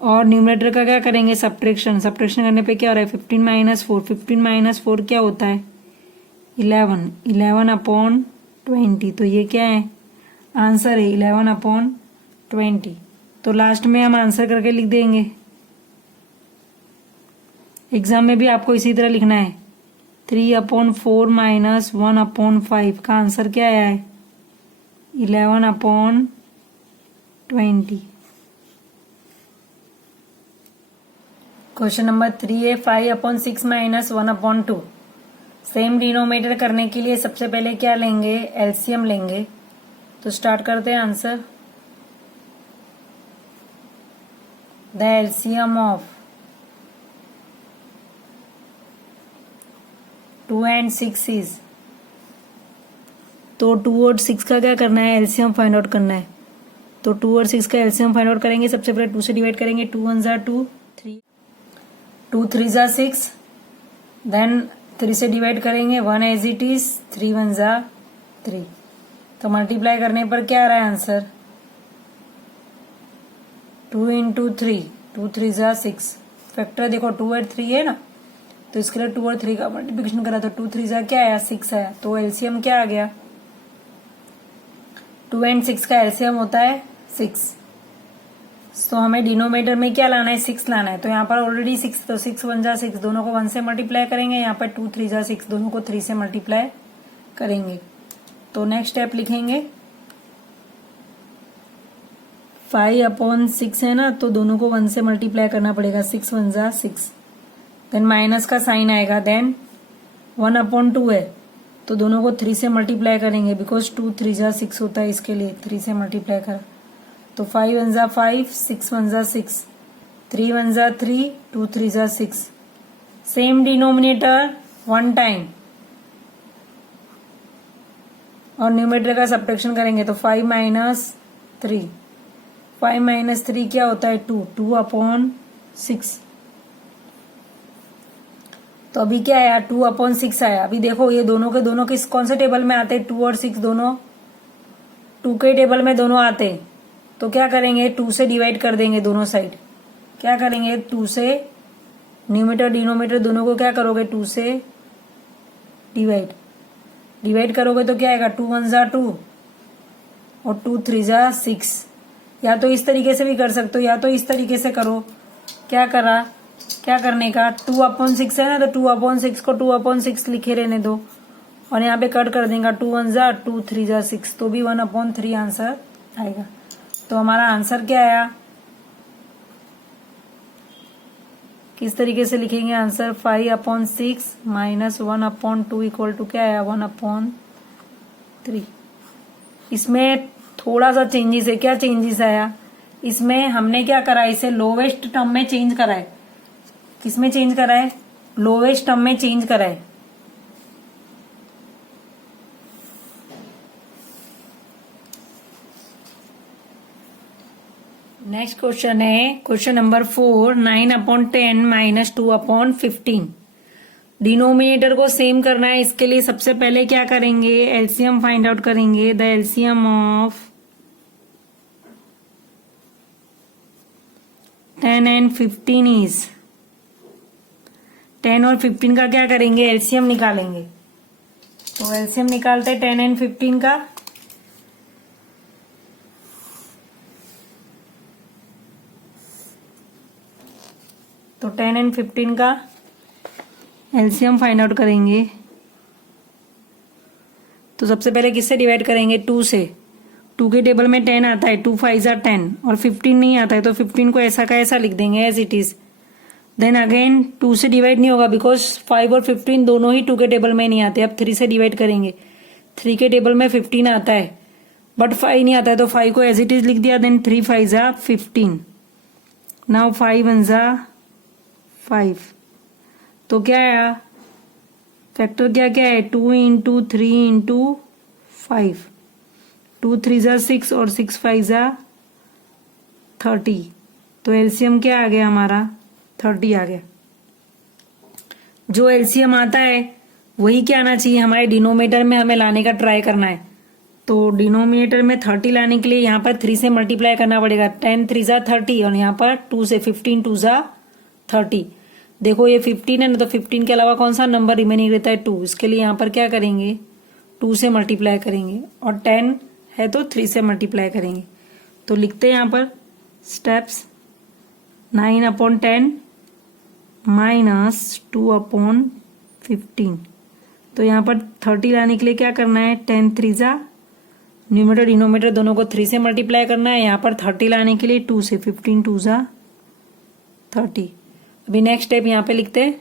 और न्यूमरेटर का क्या करेंगे, सब्ट्रैक्शन। सब्ट्रैक्शन करने पे क्या हो रहा है, 15 माइनस 4, 15 माइनस 4 क्या होता है, 11, 11/20। तो ये क्या है, आंसर है 11/20। तो लास्ट में हम आंसर करके लिख देंगे। एग्जाम में भी आपको इसी तरह लिखना है, 3/4 माइनस 1/5 का आंसर क्या आया है, 11/20। क्वेश्चन नंबर 3 है 5/6 माइनस 1/2। सेम डिनोमिनेटर करने के लिए सबसे पहले क्या लेंगे, एलसीएम लेंगे। तो स्टार्ट करते हैं answer. The LCM of 2 and 6 is, तो 2 और 6 का क्या करना है, एलसीएम फाइंड आउट करना है। तो 2 और 6 का एलसीएम फाइंड आउट करेंगे। सबसे पहले 2 से डिवाइड करेंगे, 2 1 ज़ा 2, 2 3 ज़ा 6, देन 3 से डिवाइड करेंगे, 1 एज इट इज, 3 1 ज़ा 3। तो मल्टीप्लाई करने पर क्या आ रहा है आंसर, 2 into 3, 2 3 ज़ा 6। फैक्टर देखो 2 और 3 है ना, तो इसके लिए 2 और 3 का मल्टीप्लिकेशन करा तो 2 3 ज़ा क्या आया, 6 आया। तो एलसीएम क्या आ गया, 2 and 6 का एलसीएम होता है 6। तो हमें डिनोमिनेटर में क्या लाना है, 6 लाना है। तो यहाँ पर ऑलरेडी 6, तो 6 1 ज़ा 6, दोनों को 1 से मल्टीप्लाई करेंगे। यहाँ पर 2 3 ज़ा 6, दोनों को 3 से मल्टीप्लाई करेंगे। तो नेक्स्ट स्टेप लिखेंगे, 5/6 है ना, तो दोनों को 1 से मल्टीप्लाई करना पड़ेगा, 6 1 ज़ा 6। देन माइनस का साइन आएगा, देन 1/2 है, तो दोनों को 3 से मल्टीप्लाई करेंगे, बिकॉज 2 3 ज़ा 6 होता है, इसके लिए 3 से मल्टीप्लाई कर। तो 5 1 ज़ा 5, 6 1 ज़ा 6, 3 1 ज़ा 3, 2 3 ज़ा 6। सेम डिनोमिनेटर वन टाइम, और न्यूमरेटर का सब्ट्रैक्शन करेंगे। तो 5 माइनस 3, 5 माइनस 3 क्या होता है, 2, 2/6। तो अभी क्या आया, 2/6 आया। अभी देखो ये दोनों के दोनों किस कौन से टेबल में आते हैं, 2 और 6 दोनों 2 के टेबल में दोनों आते हैं। तो क्या करेंगे, 2 से डिवाइड कर देंगे दोनों साइड। क्या करेंगे, 2 से न्यूमरेटर डिनोमिनेटर दोनों को क्या करोगे, 2 से डिवाइड करोगे तो क्या आएगा, 2 1 ज़ा 2 और 2 3 ज़ा 6। या तो इस तरीके से भी कर सकते हो, या तो इस तरीके से करो। क्या करने का, 2/6 है ना, तो 2/6 को 2/6 लिखे रहने दो, और यहाँ पे कट कर देंगे, 2 1 ज़ा 2, 3 ज़ा 6, तो भी 1/3 आंसर आएगा। तो हमारा आंसर क्या आया, किस तरीके से लिखेंगे आंसर, 5/6 माइनस 1/2 इक्वल टू क्या आया, 1/3। इसमें थोड़ा सा चेंजेस है। क्या चेंजेस आया, इसमें हमने क्या करा, इसे लोवेस्ट टर्म में चेंज करा है। किसमें चेंज करा है, लोवेस्ट टर्म में चेंज करा है। नेक्स्ट क्वेश्चन है क्वेश्चन नंबर 4, 9/10 माइनस 2/15। डिनोमिनेटर को सेम करना है, इसके लिए सबसे पहले क्या करेंगे, एलसीएम फाइंड आउट करेंगे। The LCM of 10 and 15 is, 10 और 15 का क्या करेंगे, एलसीएम निकालेंगे। तो एलसीएम निकालते हैं 10 and 15 का। तो 10 and 15 का एलसीएम फाइंड आउट करेंगे। तो सबसे पहले किससे डिवाइड करेंगे, 2 से। 2 के टेबल में 10 आता है, 2 5 are 10 और 15 नहीं आता है, तो 15 को ऐसा का ऐसा लिख देंगे as it is. Then again 2 से डिवाइड नहीं होगा बिकॉज 5 और 15 दोनों ही 2 के टेबल में नहीं आते। अब 3 से डिवाइड करेंगे, 3 के टेबल में 15 आता है बट 5 नहीं आता है, तो 5 को एज इट इज लिख दिया। देन 3 5 जा 15, नाउ 5 1 जा 5। तो क्या आया, फैक्टर क्या क्या है, 2 इंटू 3 इंटू 5, 2 3 जा 6 और 6 5 जा 30। तो एलसीएम क्या आ गया हमारा, 30 आ गया। जो एलसीएम आता है वही क्या आना चाहिए हमारे डिनोमिनेटर में, हमें लाने का ट्राई करना है। तो डिनोमिनेटर में 30 लाने के लिए यहाँ पर 3 से मल्टीप्लाई करना पड़ेगा। 10 3 जा 30 और यहाँ पर 2 से 15 2 जा 30। देखो ये 15 है ना, तो 15 के अलावा कौन सा नंबर रिमेनिंग रहता है, 2। इसके लिए यहाँ पर क्या करेंगे, 2 से मल्टीप्लाई करेंगे और 10 है तो 3 से मल्टीप्लाई करेंगे। तो लिखते हैं यहाँ पर स्टेप्स, 9/10 माइनस 2/15। तो यहाँ पर 30 लाने के लिए क्या करना है, 10 3 जा, न्यूमरेटर डिनोमिनेटर दोनों को 3 से मल्टीप्लाई करना है। यहाँ पर 30 लाने के लिए 2 से, 15 2 जा 30। अभी नेक्स्ट स्टेप यहाँ पे लिखते हैं,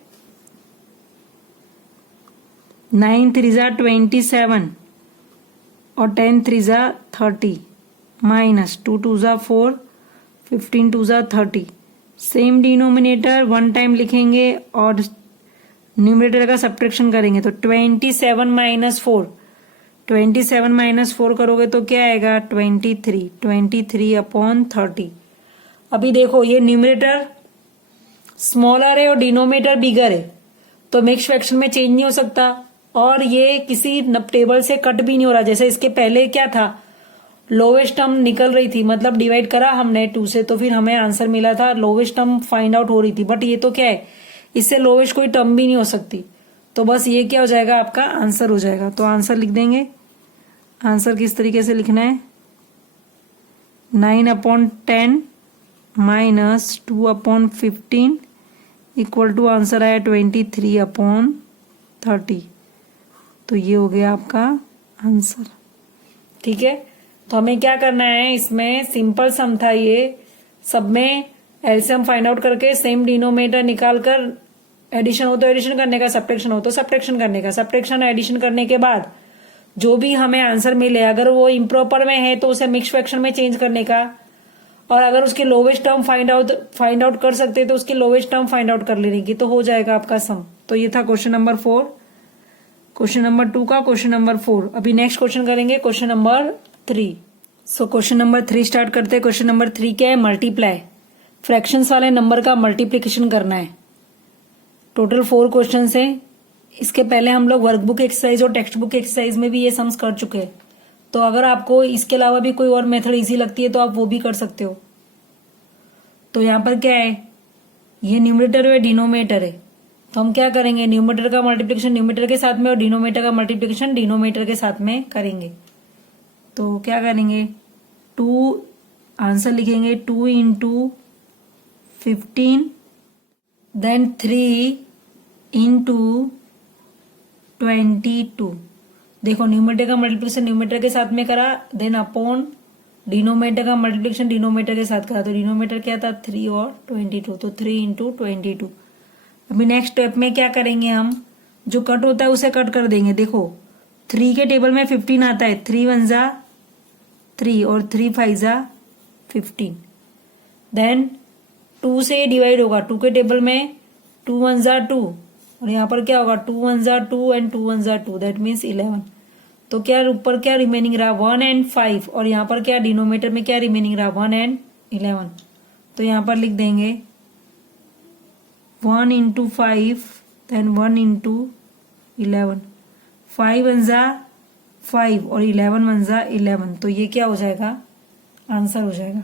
9 3 जा 27 और 10 3 जा 30 माइनस 2 2 जा 4, 15 2 जा 30। सेम डिनोमिनेटर 1 टाइम लिखेंगे और न्यूमरेटर का सब्ट्रैक्शन करेंगे। तो 27 माइनस 4, 27 माइनस 4 करोगे तो क्या आएगा, 23, 23/30। अभी देखो ये न्यूमरेटर स्मॉलर है और डिनोमिनेटर बिगर है, तो मिक्स फ्रैक्शन में चेंज नहीं हो सकता और ये किसी टेबल से कट भी नहीं हो रहा। जैसे इसके पहले क्या था, लोवेस्ट टर्म निकल रही थी, मतलब डिवाइड करा हमने 2 से तो फिर हमें आंसर मिला था, लोवेस्ट टर्म फाइंड आउट हो रही थी। बट ये तो क्या है, इससे लोवेस्ट कोई टर्म भी नहीं हो सकती, तो बस ये क्या हो जाएगा, आपका आंसर हो जाएगा। तो आंसर लिख देंगे। आंसर किस तरीके से लिखना है, 9/10 माइनस 2/15 इक्वल टू आंसर आया 23/30। तो ये हो गया आपका आंसर। ठीक है, तो हमें क्या करना है, इसमें सिंपल सम था ये, सब में एलसीएम फाइंड आउट करके सेम डिनोमिनेटर निकाल कर एडिशन हो तो एडिशन करने का, सब्ट्रैक्शन हो तो सब्ट्रैक्शन करने का। सब्ट्रैक्शन एडिशन करने के बाद जो भी हमें आंसर मिले, अगर वो इम्प्रॉपर में है तो उसे मिक्स फ्रैक्शन में चेंज करने का, और अगर उसके लोवेस्ट टर्म फाइंड आउट कर सकते तो उसके लोवेस्ट टर्म फाइंड आउट कर लेने की, तो हो जाएगा आपका सम। तो ये था क्वेश्चन नंबर 4। क्वेश्चन नंबर 2 का क्वेश्चन नंबर 4। अभी नेक्स्ट क्वेश्चन करेंगे question number 3। So question number 3 start करते हैं। क्वेश्चन नंबर 3 क्या है, मल्टीप्लाई, फ्रैक्शंस वाले नंबर का मल्टीप्लिकेशन करना है। टोटल 4 क्वेश्चन है। इसके पहले हम लोग वर्कबुक एक्सरसाइज और टेक्स्ट बुक एक्सरसाइज में भी ये सम्स कर चुके हैं, तो अगर आपको इसके अलावा भी कोई और मेथड इजी लगती है तो आप वो भी कर सकते हो। तो यहाँ पर क्या है, ये न्यूमरेटर है डिनोमिनेटर है, तो हम क्या करेंगे, न्यूमरेटर का मल्टीप्लिकेशन न्यूमरेटर के साथ में और डिनोमिनेटर का मल्टीप्लिकेशन डिनोमिनेटर के साथ में करेंगे। तो क्या करेंगे, 2 आंसर लिखेंगे 2 इंटू 15, देन 3 इंटू 22। देखो न्यूमरेटर का मल्टीप्लिकेशन न्यूमरेटर के साथ में करा, देन अपॉन डिनोमिनेटर का मल्टीप्लिकेशन डिनोमिनेटर के साथ करा। तो डिनोमिनेटर क्या था, 3 और 22, तो 3 इंटू 22। अभी नेक्स्ट स्टेप में क्या करेंगे, हम जो कट होता है उसे कट कर देंगे। देखो 3 के टेबल में 15 आता है, 3 1 जा 3 और 3 5 जा 15। देन 2 से डिवाइड होगा, 2 के टेबल में 2 1 जा 2 और यहाँ पर क्या होगा, 2 1 जा 2 एंड 2 1 जा 2, दैट मीन्स 11। तो क्या ऊपर क्या रिमेनिंग रहा, 1 एंड 5, और यहाँ पर क्या डिनोमिनेटर में क्या रिमेनिंग रहा, 1 एंड 11। तो यहाँ पर लिख देंगे 1 इंटू 5 देन 1 इंटू 11, 5 वन जा 5 और 11 वन जा 11, तो ये क्या हो जाएगा, आंसर हो जाएगा।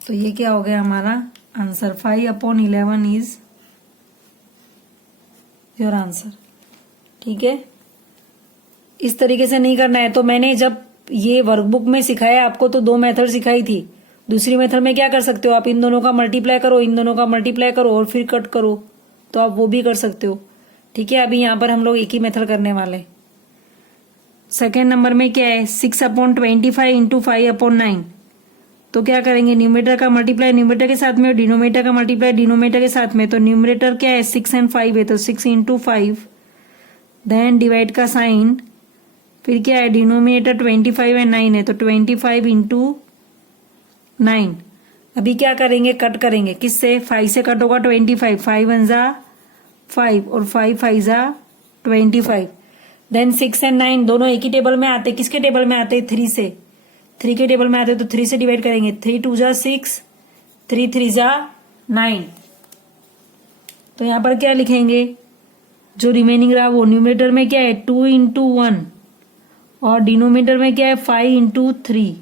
तो ये क्या हो गया हमारा आंसर, 5/11 इज योर आंसर। ठीक है, इस तरीके से नहीं करना है। तो मैंने जब ये वर्कबुक में सिखाया आपको तो 2 मेथड सिखाई थी। दूसरी मेथड में क्या कर सकते हो आप, इन दोनों का मल्टीप्लाई करो, इन दोनों का मल्टीप्लाई करो और फिर कट करो, तो आप वो भी कर सकते हो। ठीक है, अभी यहां पर हम लोग एक ही मेथड करने वाले। सेकेंड नंबर में क्या है, 6/25 इंटू 5/9। तो क्या करेंगे, न्यूमरेटर का मल्टीप्लाई न्यूमरेटर के साथ में और डिनोमिनेटर का मल्टीप्लाई डिनोमिनेटर के साथ में। तो न्यूमरेटर क्या है, 6 और 5 है, तो 6 इंटू 5, देन डिवाइड का साइन, फिर क्या है, डिनोमिनेटर 25 और 9 है, तो 25 इंटू 9। अभी क्या करेंगे, कट करेंगे, किससे, 5 से कट होगा 25, 5 वन जा 5 और 5 5 जा 25। देन 6 और 9 दोनों एक ही टेबल में आते, किसके टेबल में आते, 3 से, 3 के टेबल में आते, तो 3 से डिवाइड करेंगे, 3 2 जा 6, 3 3 जा 9। तो यहां पर क्या लिखेंगे, जो रिमेनिंग रहा वो न्यूमरेटर में क्या है 2 इंटू 1 और डिनोमिनेटर में क्या है 5 इंटू 3।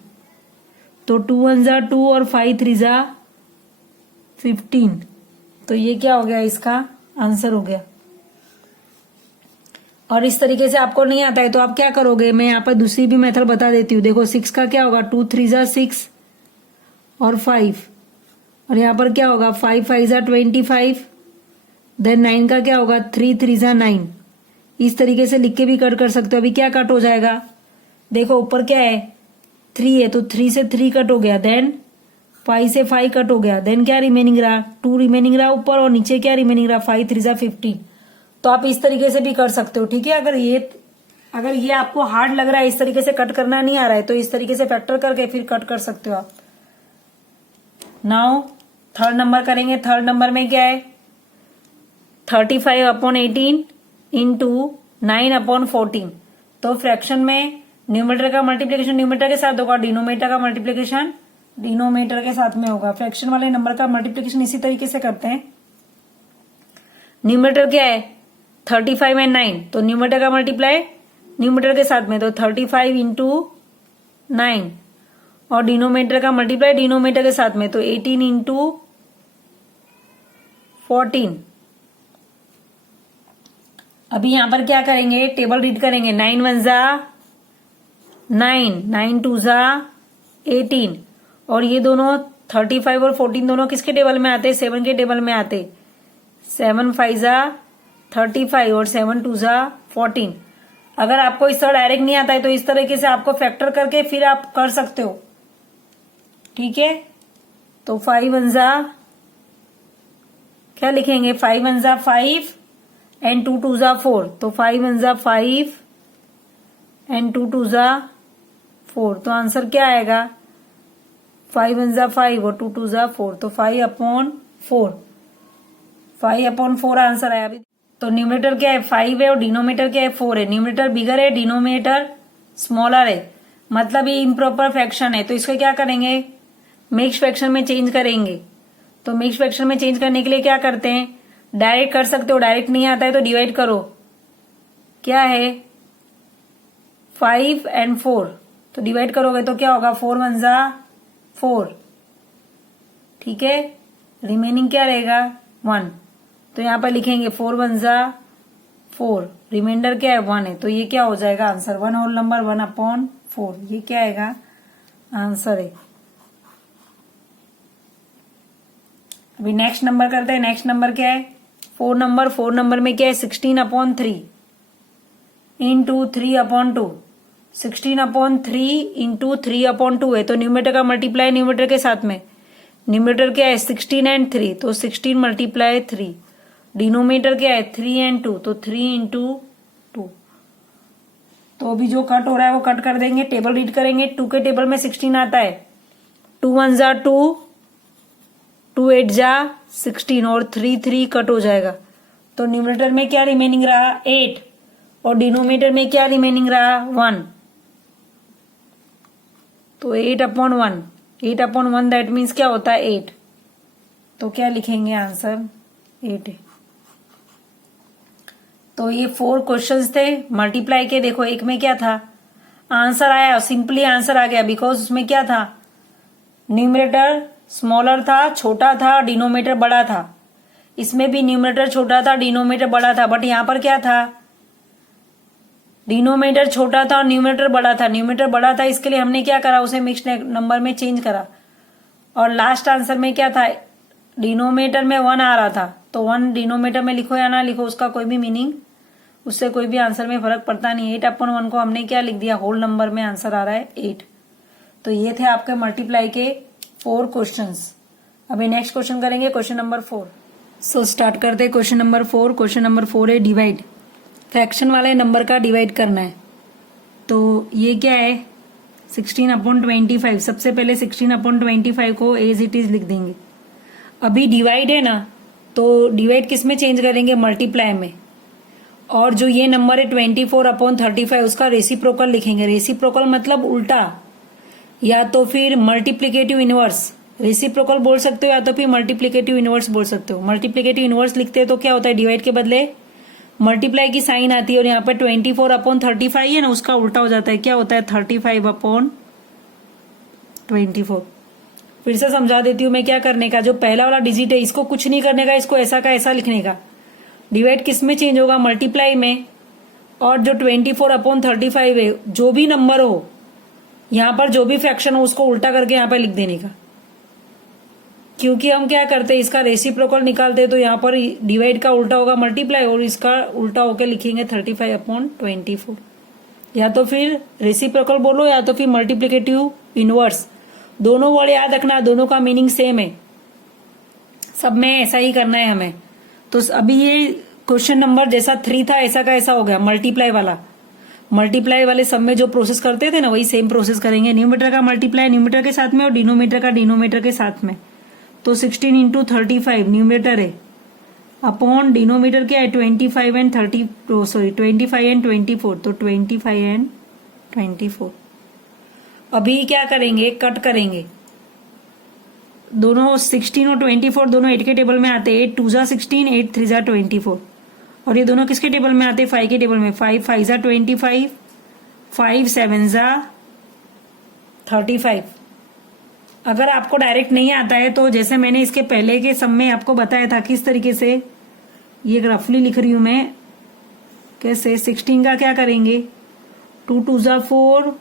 तो 2 1 जा 2 और 5 3 जा 15। तो ये क्या हो गया, इसका आंसर हो गया। और इस तरीके से आपको नहीं आता है तो आप क्या करोगे, मैं यहाँ पर दूसरी भी मेथड बता देती हूँ। देखो 6 का क्या होगा, 2 3 जा 6 और 5, और यहाँ पर क्या होगा 5 5 जा 25, देन 9 का क्या होगा 3 3 जा 9। इस तरीके से लिख के भी कट कर सकते हो। अभी क्या कट हो जाएगा, देखो ऊपर क्या है 3 है, तो 3 से 3 कट हो गया, देन 5 से 5 कट हो गया, देन क्या रिमेनिंग रहा 2 रिमेनिंग रहा ऊपर, और नीचे क्या रिमेनिंग रहा 5 3 जा 15। तो आप इस तरीके से भी कर सकते हो। ठीक है, अगर ये आपको हार्ड लग रहा है, इस तरीके से कट करना नहीं आ रहा है, तो इस तरीके से फैक्टर करके फिर कट कर सकते हो आप। नाउ थर्ड नंबर करेंगे। थर्ड नंबर में क्या है, 35/18 इंटू 9/14। तो फ्रैक्शन में न्यूमरेटर का मल्टीप्लीकेशन न्यूमरेटर के साथ होगा, डिनोमिनेटर का मल्टीप्लीकेशन डिनोमिनेटर के साथ में होगा। फ्रैक्शन वाले नंबर का मल्टीप्लीकेशन इसी तरीके से करते हैं। न्यूमरेटर क्या है 35 और 9, तो न्यूमरेटर का मल्टीप्लाई न्यूमरेटर के साथ में, तो 35 इंटू 9, और डिनोमिनेटर का मल्टीप्लाई डिनोमिनेटर के साथ में, तो 18 इंटू 14। अभी यहां पर क्या करेंगे, टेबल रीड करेंगे, 9 1 जा 9, 9 2 जा 18, और ये दोनों 35 और 14 दोनों किसके टेबल में आते, 7 के टेबल में आते। 7 5 जा 35 और 7 2 जा 14। अगर आपको इस तरह डायरेक्ट नहीं आता है तो इस तरीके से आपको फैक्टर करके फिर आप कर सकते हो। ठीक है, तो 5 1 जा क्या लिखेंगे, 5 1 जा 5 एंड 2 2 जा 4, तो 5 1 जा 5 एंड 2 2 जा 4। तो आंसर क्या आएगा, 5 1 जा 5 और 2 2 जा 4, तो 5/4, 5/4 आंसर आया। अभी तो न्यूमरेटर क्या है 5 है और डिनोमिनेटर क्या है 4 है। न्यूमरेटर बिगर है, डिनोमिनेटर स्मॉलर है, मतलब ये इम्प्रॉपर फ्रैक्शन है। तो इसको क्या करेंगे, मिक्स फ्रैक्शन में चेंज करेंगे। तो मिक्स फ्रैक्शन में चेंज करने के लिए क्या करते हैं, डायरेक्ट कर सकते हो, डायरेक्ट नहीं आता है तो डिवाइड करो। क्या है 5 और 4, तो डिवाइड करोगे तो क्या होगा 4 1 जा 4। ठीक है, रिमेनिंग क्या रहेगा 1, तो यहां पर लिखेंगे 4 1 जा 4, रिमाइंडर क्या है 1 है, तो ये क्या हो जाएगा आंसर, 1 होल नंबर 1/4। ये क्या आएगा आंसर है। अभी नेक्स्ट नंबर करते हैं। नेक्स्ट नंबर क्या है 4 नंबर। 4 नंबर में क्या है 16/3 इंटू 3/2। 16/3 इंटू 3/2 है, तो न्यूमरेटर का मल्टीप्लाई न्यूमरेटर के साथ में। न्यूमरेटर क्या है 16 और 3, तो 16 मल्टीप्लाई 3। डिनोमिनेटर क्या है 3 और 2, तो 3 इंटू 2। तो अभी जो कट हो रहा है वो कट कर देंगे। टेबल रीड करेंगे। 2 के टेबल में 16 आता है, 2 1 जा 2, 2 8 जा 16, और 3 3 कट हो जाएगा। तो न्यूमरेटर में क्या रिमेनिंग रहा 8, और डिनोमिनेटर में क्या रिमेनिंग रहा 1। तो 8/1, 8/1 दैट मीन्स क्या होता है 8। तो क्या लिखेंगे आंसर 8 है। तो ये 4 क्वेश्चंस थे मल्टीप्लाई के। देखो एक में क्या था, आंसर आया, सिंपली आंसर आ गया, बिकॉज उसमें क्या था, न्यूमरेटर स्मॉलर था, छोटा था, डिनोमिनेटर बड़ा था। इसमें भी न्यूमरेटर छोटा था, डिनोमिनेटर बड़ा था, बट यहां पर क्या था, डिनोमिनेटर छोटा था और न्यूमरेटर बड़ा था। न्यूमरेटर बड़ा था, इसके लिए हमने क्या करा, उसे मिक्स्ड नंबर में चेंज करा। और लास्ट आंसर में क्या था, डिनोमिनेटर में 1 आ रहा था, तो 1 डिनोमिनेटर में लिखो या ना लिखो उसका कोई भी मीनिंग, उससे कोई भी आंसर में फर्क पड़ता नहीं। 8/1 को हमने क्या लिख दिया, होल नंबर में आंसर आ रहा है 8। तो ये थे आपके मल्टीप्लाई के 4 क्वेश्चंस। अभी नेक्स्ट क्वेश्चन करेंगे, क्वेश्चन नंबर 4। सो स्टार्ट करते हैं क्वेश्चन नंबर 4। क्वेश्चन नंबर 4 है डिवाइड, फ्रैक्शन वाले नंबर का डिवाइड करना है। तो ये क्या है, 16/25। सबसे पहले 16/25 को एज इट इज लिख देंगे। अभी डिवाइड है ना, तो डिवाइड किस में चेंज करेंगे, मल्टीप्लाई में। और जो ये नंबर है 24/35 उसका रेसिप्रोकल लिखेंगे। रेसिप्रोकल मतलब उल्टा, या तो फिर मल्टीप्लिकेटिव इनवर्स। रेसिप्रोकल बोल सकते हो या तो फिर मल्टीप्लिकेटिव इनवर्स बोल सकते हो। मल्टीप्लिकेटिव इनवर्स लिखते हैं तो क्या होता है, डिवाइड के बदले मल्टीप्लाई की साइन आती है, और यहाँ पे 24/35 है ना, उसका उल्टा हो जाता है, क्या होता है 35/24। फिर से समझा देती हूँ मैं क्या करने का। जो पहला वाला डिजिट है इसको कुछ नहीं करने का, इसको ऐसा का ऐसा लिखने का। डिवाइड किस में चेंज होगा, मल्टीप्लाई में। और जो 24/35 है, जो भी नंबर हो यहाँ पर, जो भी फ्रैक्शन हो उसको उल्टा करके यहाँ पर लिख देने का। क्योंकि हम क्या करते हैं, इसका रेसिप्रोकल निकालते हैं, तो यहाँ पर डिवाइड का उल्टा होगा मल्टीप्लाई, और इसका उल्टा होकर लिखेंगे 35/24। या तो फिर रेसिप्रोकल बोलो या तो फिर मल्टीप्लिकेटिव इनवर्स, दोनों वर्ड याद रखना, दोनों का मीनिंग सेम है, सब में ऐसा ही करना है हमें। तो अभी ये क्वेश्चन नंबर जैसा 3 था ऐसा का ऐसा हो गया, मल्टीप्लाई वाला। मल्टीप्लाई वाले सब में जो प्रोसेस करते थे ना, वही सेम प्रोसेस करेंगे। न्यूमरेटर का मल्टीप्लाई न्यूमरेटर के साथ में और डिनोमिनेटर का डिनोमिनेटर के साथ में। तो 16 × 35 न्यूमरेटर है, अपॉन डिनोमिनेटर क्या है 25 एंड 24। तो 25 एंड 24। अभी क्या करेंगे, कट करेंगे। दोनों 16 और 24 दोनों 8 के टेबल में आते हैं। 8 2 जा 16, 8 3 जा 24। और ये दोनों किसके टेबल में आते हैं, 5 के टेबल में। 5 5 जा 25, 5 7 जा 35। अगर आपको डायरेक्ट नहीं आता है तो जैसे मैंने इसके पहले के सम में आपको बताया था किस तरीके से, ये रफली लिख रही हूं मैं, कैसे 16 का क्या करेंगे, 2 2 जा 4,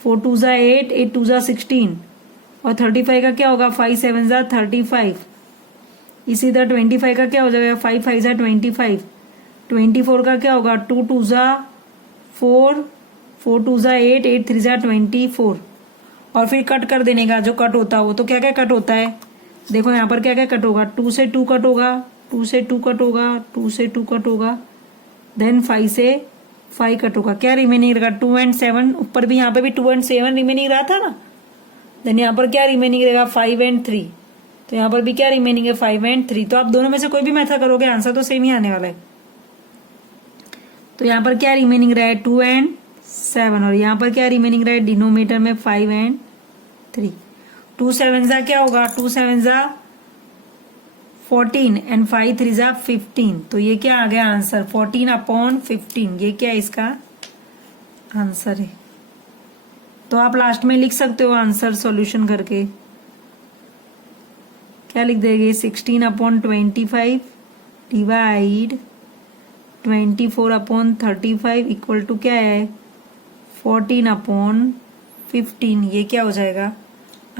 4 2 जा 8, 8 2 जा 16। और 35 का क्या होगा, 5 7 जा 35। इसी तरह 25 का क्या हो जाएगा, 5 5 जा 25। 24 का क्या होगा, 2 2 जा 4, 4 2 जा 8, 8 3 जा 24। और फिर कट कर देने का, जो कट होता है वो। तो क्या क्या कट होता है, देखो यहाँ पर क्या क्या कट होगा, 2 से 2 कट होगा, 2 से 2 कट होगा, 2 से 2 कट होगा, देन 5 से 5 कट होगा। क्या रिमेनिंग रहेगा, 2 एंड 7। ऊपर भी यहाँ पे भी 2 एंड 7 रिमेनिंग रहा था ना। देन यहाँ पर क्या रिमेनिंग रहेगा, 5 एंड 3। तो यहाँ पर भी क्या रिमेनिंग है, 5 एंड 3। तो आप दोनों में से कोई भी मेथड करोगे आंसर तो सेम ही आने वाला है। तो यहाँ पर क्या रिमेनिंग रहा है, 2 एंड 7। और यहाँ पर क्या रिमेनिंग रहा है, डिनोमिनेटर में 5 एंड 3। 2 7 जा क्या होगा, 2 7 जा 14 एंड 5 3 जा 15। तो ये क्या आ गया आंसर, 14/15। ये क्या इसका आंसर है। तो आप लास्ट में लिख सकते हो आंसर सॉल्यूशन करके। क्या लिख देंगे, 16/25 डिवाइड 24/35 इक्वल टू क्या है, 14/15। ये क्या हो जाएगा,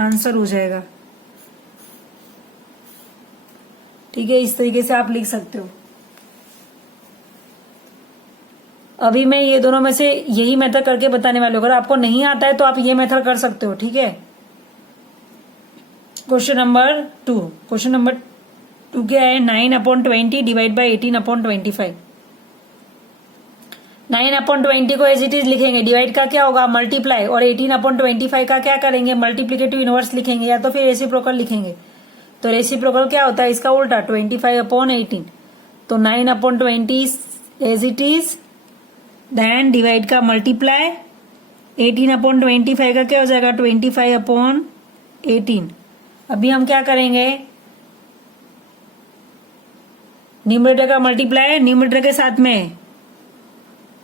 आंसर हो जाएगा। ठीक है, इस तरीके से आप लिख सकते हो। अभी मैं ये दोनों में से यही मेथड करके बताने वाले हूं। अगर आपको नहीं आता है तो आप ये मेथड कर सकते हो। ठीक है, क्वेश्चन नंबर 2। क्वेश्चन नंबर 2 क्या है, 9/20 डिवाइड बाई 18/25। 9/20 को एज इट इज लिखेंगे, डिवाइड का क्या होगा मल्टीप्लाई, और 18/25 का क्या करेंगे, मल्टीप्लिकेटिव इनवर्स लिखेंगे या तो फिर रेसिप्रोकल लिखेंगे। तो रेसिप्रोकल क्या होता है, इसका उल्टा 25/18। तो 9/20 as it is, then divide का मल्टीप्लाई, 18/25 का क्या हो जाएगा, 25/18। अभी हम क्या करेंगे, न्यूमरेटर का मल्टीप्लाई न्यूमरेटर के साथ में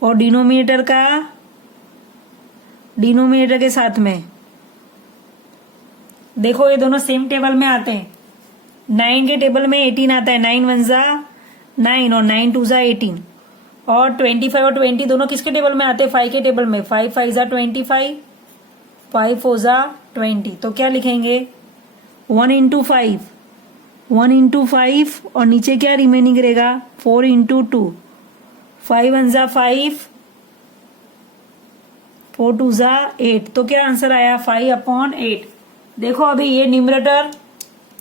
और डिनोमिनेटर का डिनोमिनेटर के साथ में। देखो ये दोनों सेम टेबल में आते हैं। 9 के टेबल में 18 आता है, 9 1 जा 9 और 9 2 जा 18। और 25 और 20 दोनों किसके टेबल में आते हैं? 5 के टेबल में। 5 5 जा 25, 5 4 जा 20। तो क्या लिखेंगे? 1 इंटू 5, 1 इंटू 5 और नीचे क्या रिमेनिंग रहेगा? 4 इंटू 2, 5 1 जा 5, 4 2 जा 8। तो क्या आंसर आया? 5/8। देखो अभी ये न्यूमरेटर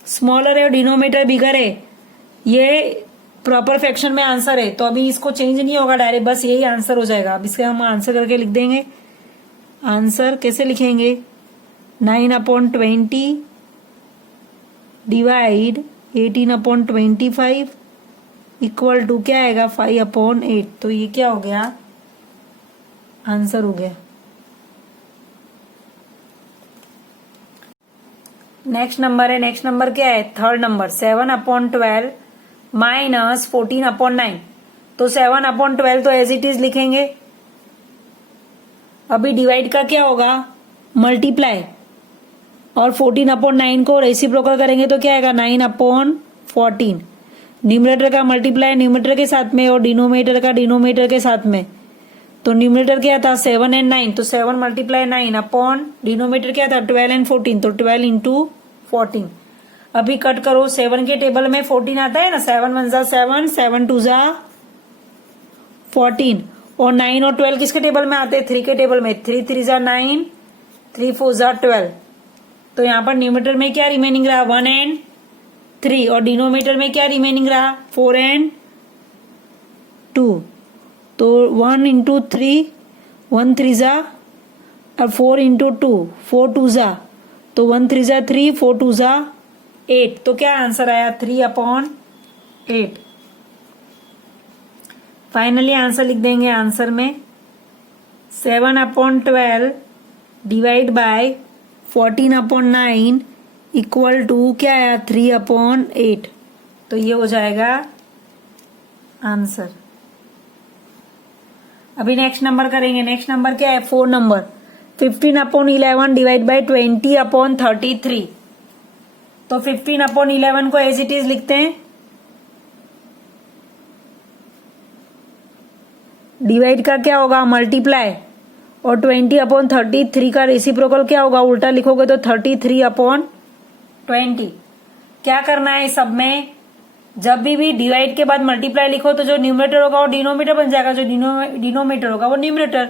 स्मॉलर है और डिनोमिनेटर बिगर है, ये प्रॉपर फ्रैक्शन में आंसर है। तो अभी इसको चेंज नहीं होगा, डायरेक्ट बस यही आंसर हो जाएगा। अब इसके हम आंसर करके लिख देंगे। आंसर कैसे लिखेंगे? 9/20 डिवाइड 18/25 इक्वल टू क्या आएगा? 5/8। तो ये क्या हो गया? आंसर हो गया। नेक्स्ट नंबर है, नेक्स्ट नंबर क्या है? Third number 7/12 minus 14/9। तो 7/12 तो एज इट इज लिखेंगे। अभी डिवाइड का क्या होगा? मल्टीप्लाई। और 14/9 को रेसिप्रोकल करेंगे तो क्या आएगा? 9/14। न्यूमरेटर का मल्टीप्लाई न्यूमरेटर के साथ में और डिनोमिनेटर का डिनोमिनेटर के साथ में। तो न्यूमरेटर क्या था? 7 और 9। तो 7 मल्टीप्लाई 9 अपॉन डिनोमिनेटर क्या था? 12 और 14। तो 12 इंटू 14। अभी कट करो। 7 के टेबल में 14 आता है ना। 7 1 जा 7, 7 2 जा 14। और 9 और 12 किसके टेबल में आते हैं? 3 के टेबल में। 3 3 जा 9, 3 4 जा 12। तो यहाँ पर न्यूमरेटर में क्या रिमेनिंग रहा? 1 और 3। और डिनोमिनेटर में क्या रिमेनिंग रहा? 4 और 2। तो 1 इंटू 3, 1 3 जा और 4 इंटू 2, 4 2 जा। तो 1 3 जा 3, 4 2 जा 8। तो क्या आंसर आया? 3/8। फाइनली आंसर लिख देंगे। आंसर में 7/12 डिवाइड बाय 14/9 इक्वल टू क्या आया? 3/8। तो ये हो जाएगा आंसर। अभी नेक्स्ट नंबर करेंगे। नेक्स्ट नंबर क्या है? 4 नंबर 15/11 डिवाइड बाय 20/33। तो 15/11 को एज इट इज लिखते हैं। डिवाइड का क्या होगा? मल्टीप्लाई। और 20/33 का रेसिप्रोकल क्या होगा? उल्टा लिखोगे तो 33/20। क्या करना है सब में? जब भी डिवाइड के बाद मल्टीप्लाई लिखो तो जो न्यूमरेटर होगा वो डिनोमिनेटर बन जाएगा, जो डिनोमिनेटर होगा वो न्यूमरेटर।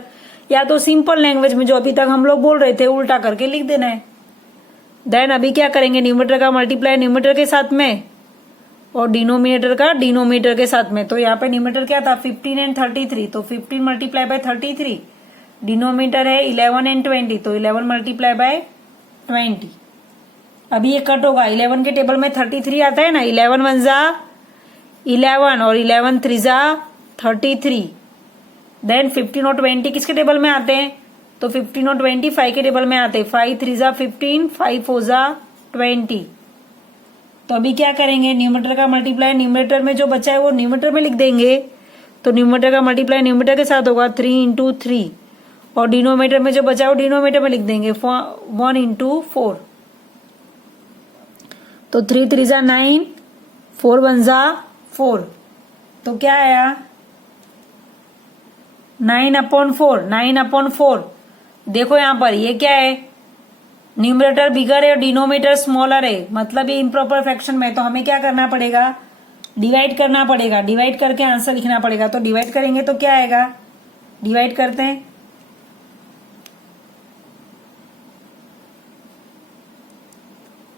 या तो सिंपल लैंग्वेज में जो अभी तक हम लोग बोल रहे थे उल्टा करके लिख देना है। देन अभी क्या करेंगे? न्यूमरेटर का मल्टीप्लाई न्यूमरेटर के साथ में और डिनोमिनेटर का डिनोमिनेटर के साथ में। तो यहाँ पे न्यूमरेटर क्या था? 15 और 33। तो 15 मल्टीप्लाई बाय 33। डिनोमिनेटर है 11 और 20। तो 11 मल्टीप्लाई बाय 20। अभी ये कट होगा। 11 के टेबल में 33 आता है ना। 11 1 जा 11 और 11 3 जा 33। देन 15 और 20 किसके टेबल में आते हैं? तो 15 और 20 5 के टेबल में आते हैं। 5 3 जा 15, 5 4 जा 20। तो अभी क्या करेंगे? न्यूमरेटर का मल्टीप्लाई न्यूमरेटर में जो बचा है वो न्यूमरेटर में लिख देंगे। तो न्यूमरेटर का मल्टीप्लाई न्यूमरेटर के साथ होगा 3 इंटू 3। और डिनोमिनेटर में जो बचा है वो डिनोमिनेटर में लिख देंगे 1 इंटू 4। तो 3 3 जा 9, 4 1 जा 4। तो क्या आया? 9/4। 9/4। देखो यहां पर ये क्या है? न्यूमरेटर बिगर है और डिनोमिनेटर स्मॉलर है, मतलब ये इम्प्रॉपर फ्रैक्शन में। तो हमें क्या करना पड़ेगा? डिवाइड करना पड़ेगा। डिवाइड करके आंसर लिखना पड़ेगा। तो डिवाइड करेंगे तो क्या आएगा? डिवाइड करते हैं।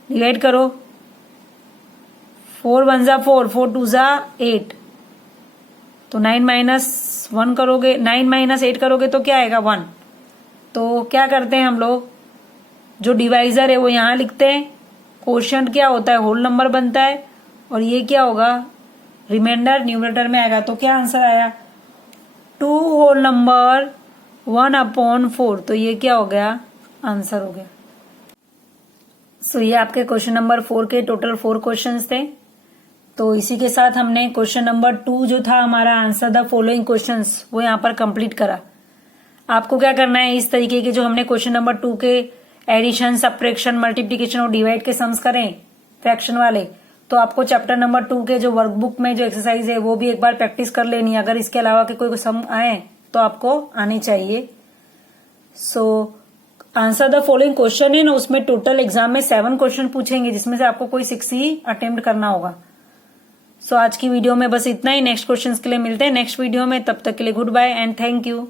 डिवाइड करो। 4 1 जा 4, 4 2 जा 8। तो 9 - 1 करोगे, 9 - 8 करोगे तो क्या आएगा? 1। तो क्या करते हैं हम लोग? जो डिवाइजर है वो यहां लिखते हैं। क्वोशिएंट क्या होता है? होल नंबर बनता है। और ये क्या होगा? रिमाइंडर न्यूमरेटर में आएगा। तो क्या आंसर आया? 2 होल नंबर 1/4। तो ये क्या हो गया? आंसर हो गया। सो ये आपके क्वेश्चन नंबर 4 के टोटल 4 क्वेश्चंस थे। तो इसी के साथ हमने क्वेश्चन नंबर 2 जो था हमारा आंसर द फॉलोइंग क्वेश्चंस वो यहाँ पर कंप्लीट करा। आपको क्या करना है, इस तरीके के जो हमने क्वेश्चन नंबर 2 के एडिशन, सब्ट्रैक्शन, मल्टीप्लीकेशन और डिवाइड के सम्स करें फ्रैक्शन वाले, तो आपको चैप्टर नंबर 2 के जो वर्कबुक में जो एक्सरसाइज है वो भी एक बार प्रैक्टिस कर लेनी है। अगर इसके अलावा के कोई सम आए तो आपको आने चाहिए। So answer the following question है ना, उसमें टोटल एग्जाम में 7 क्वेश्चन पूछेंगे जिसमें से आपको कोई 6 ही अटेम्प्ट करना होगा। सो आज की वीडियो में बस इतना ही। नेक्स्ट क्वेश्चन के लिए मिलते हैं नेक्स्ट वीडियो में, तब तक के लिए goodbye and thank you.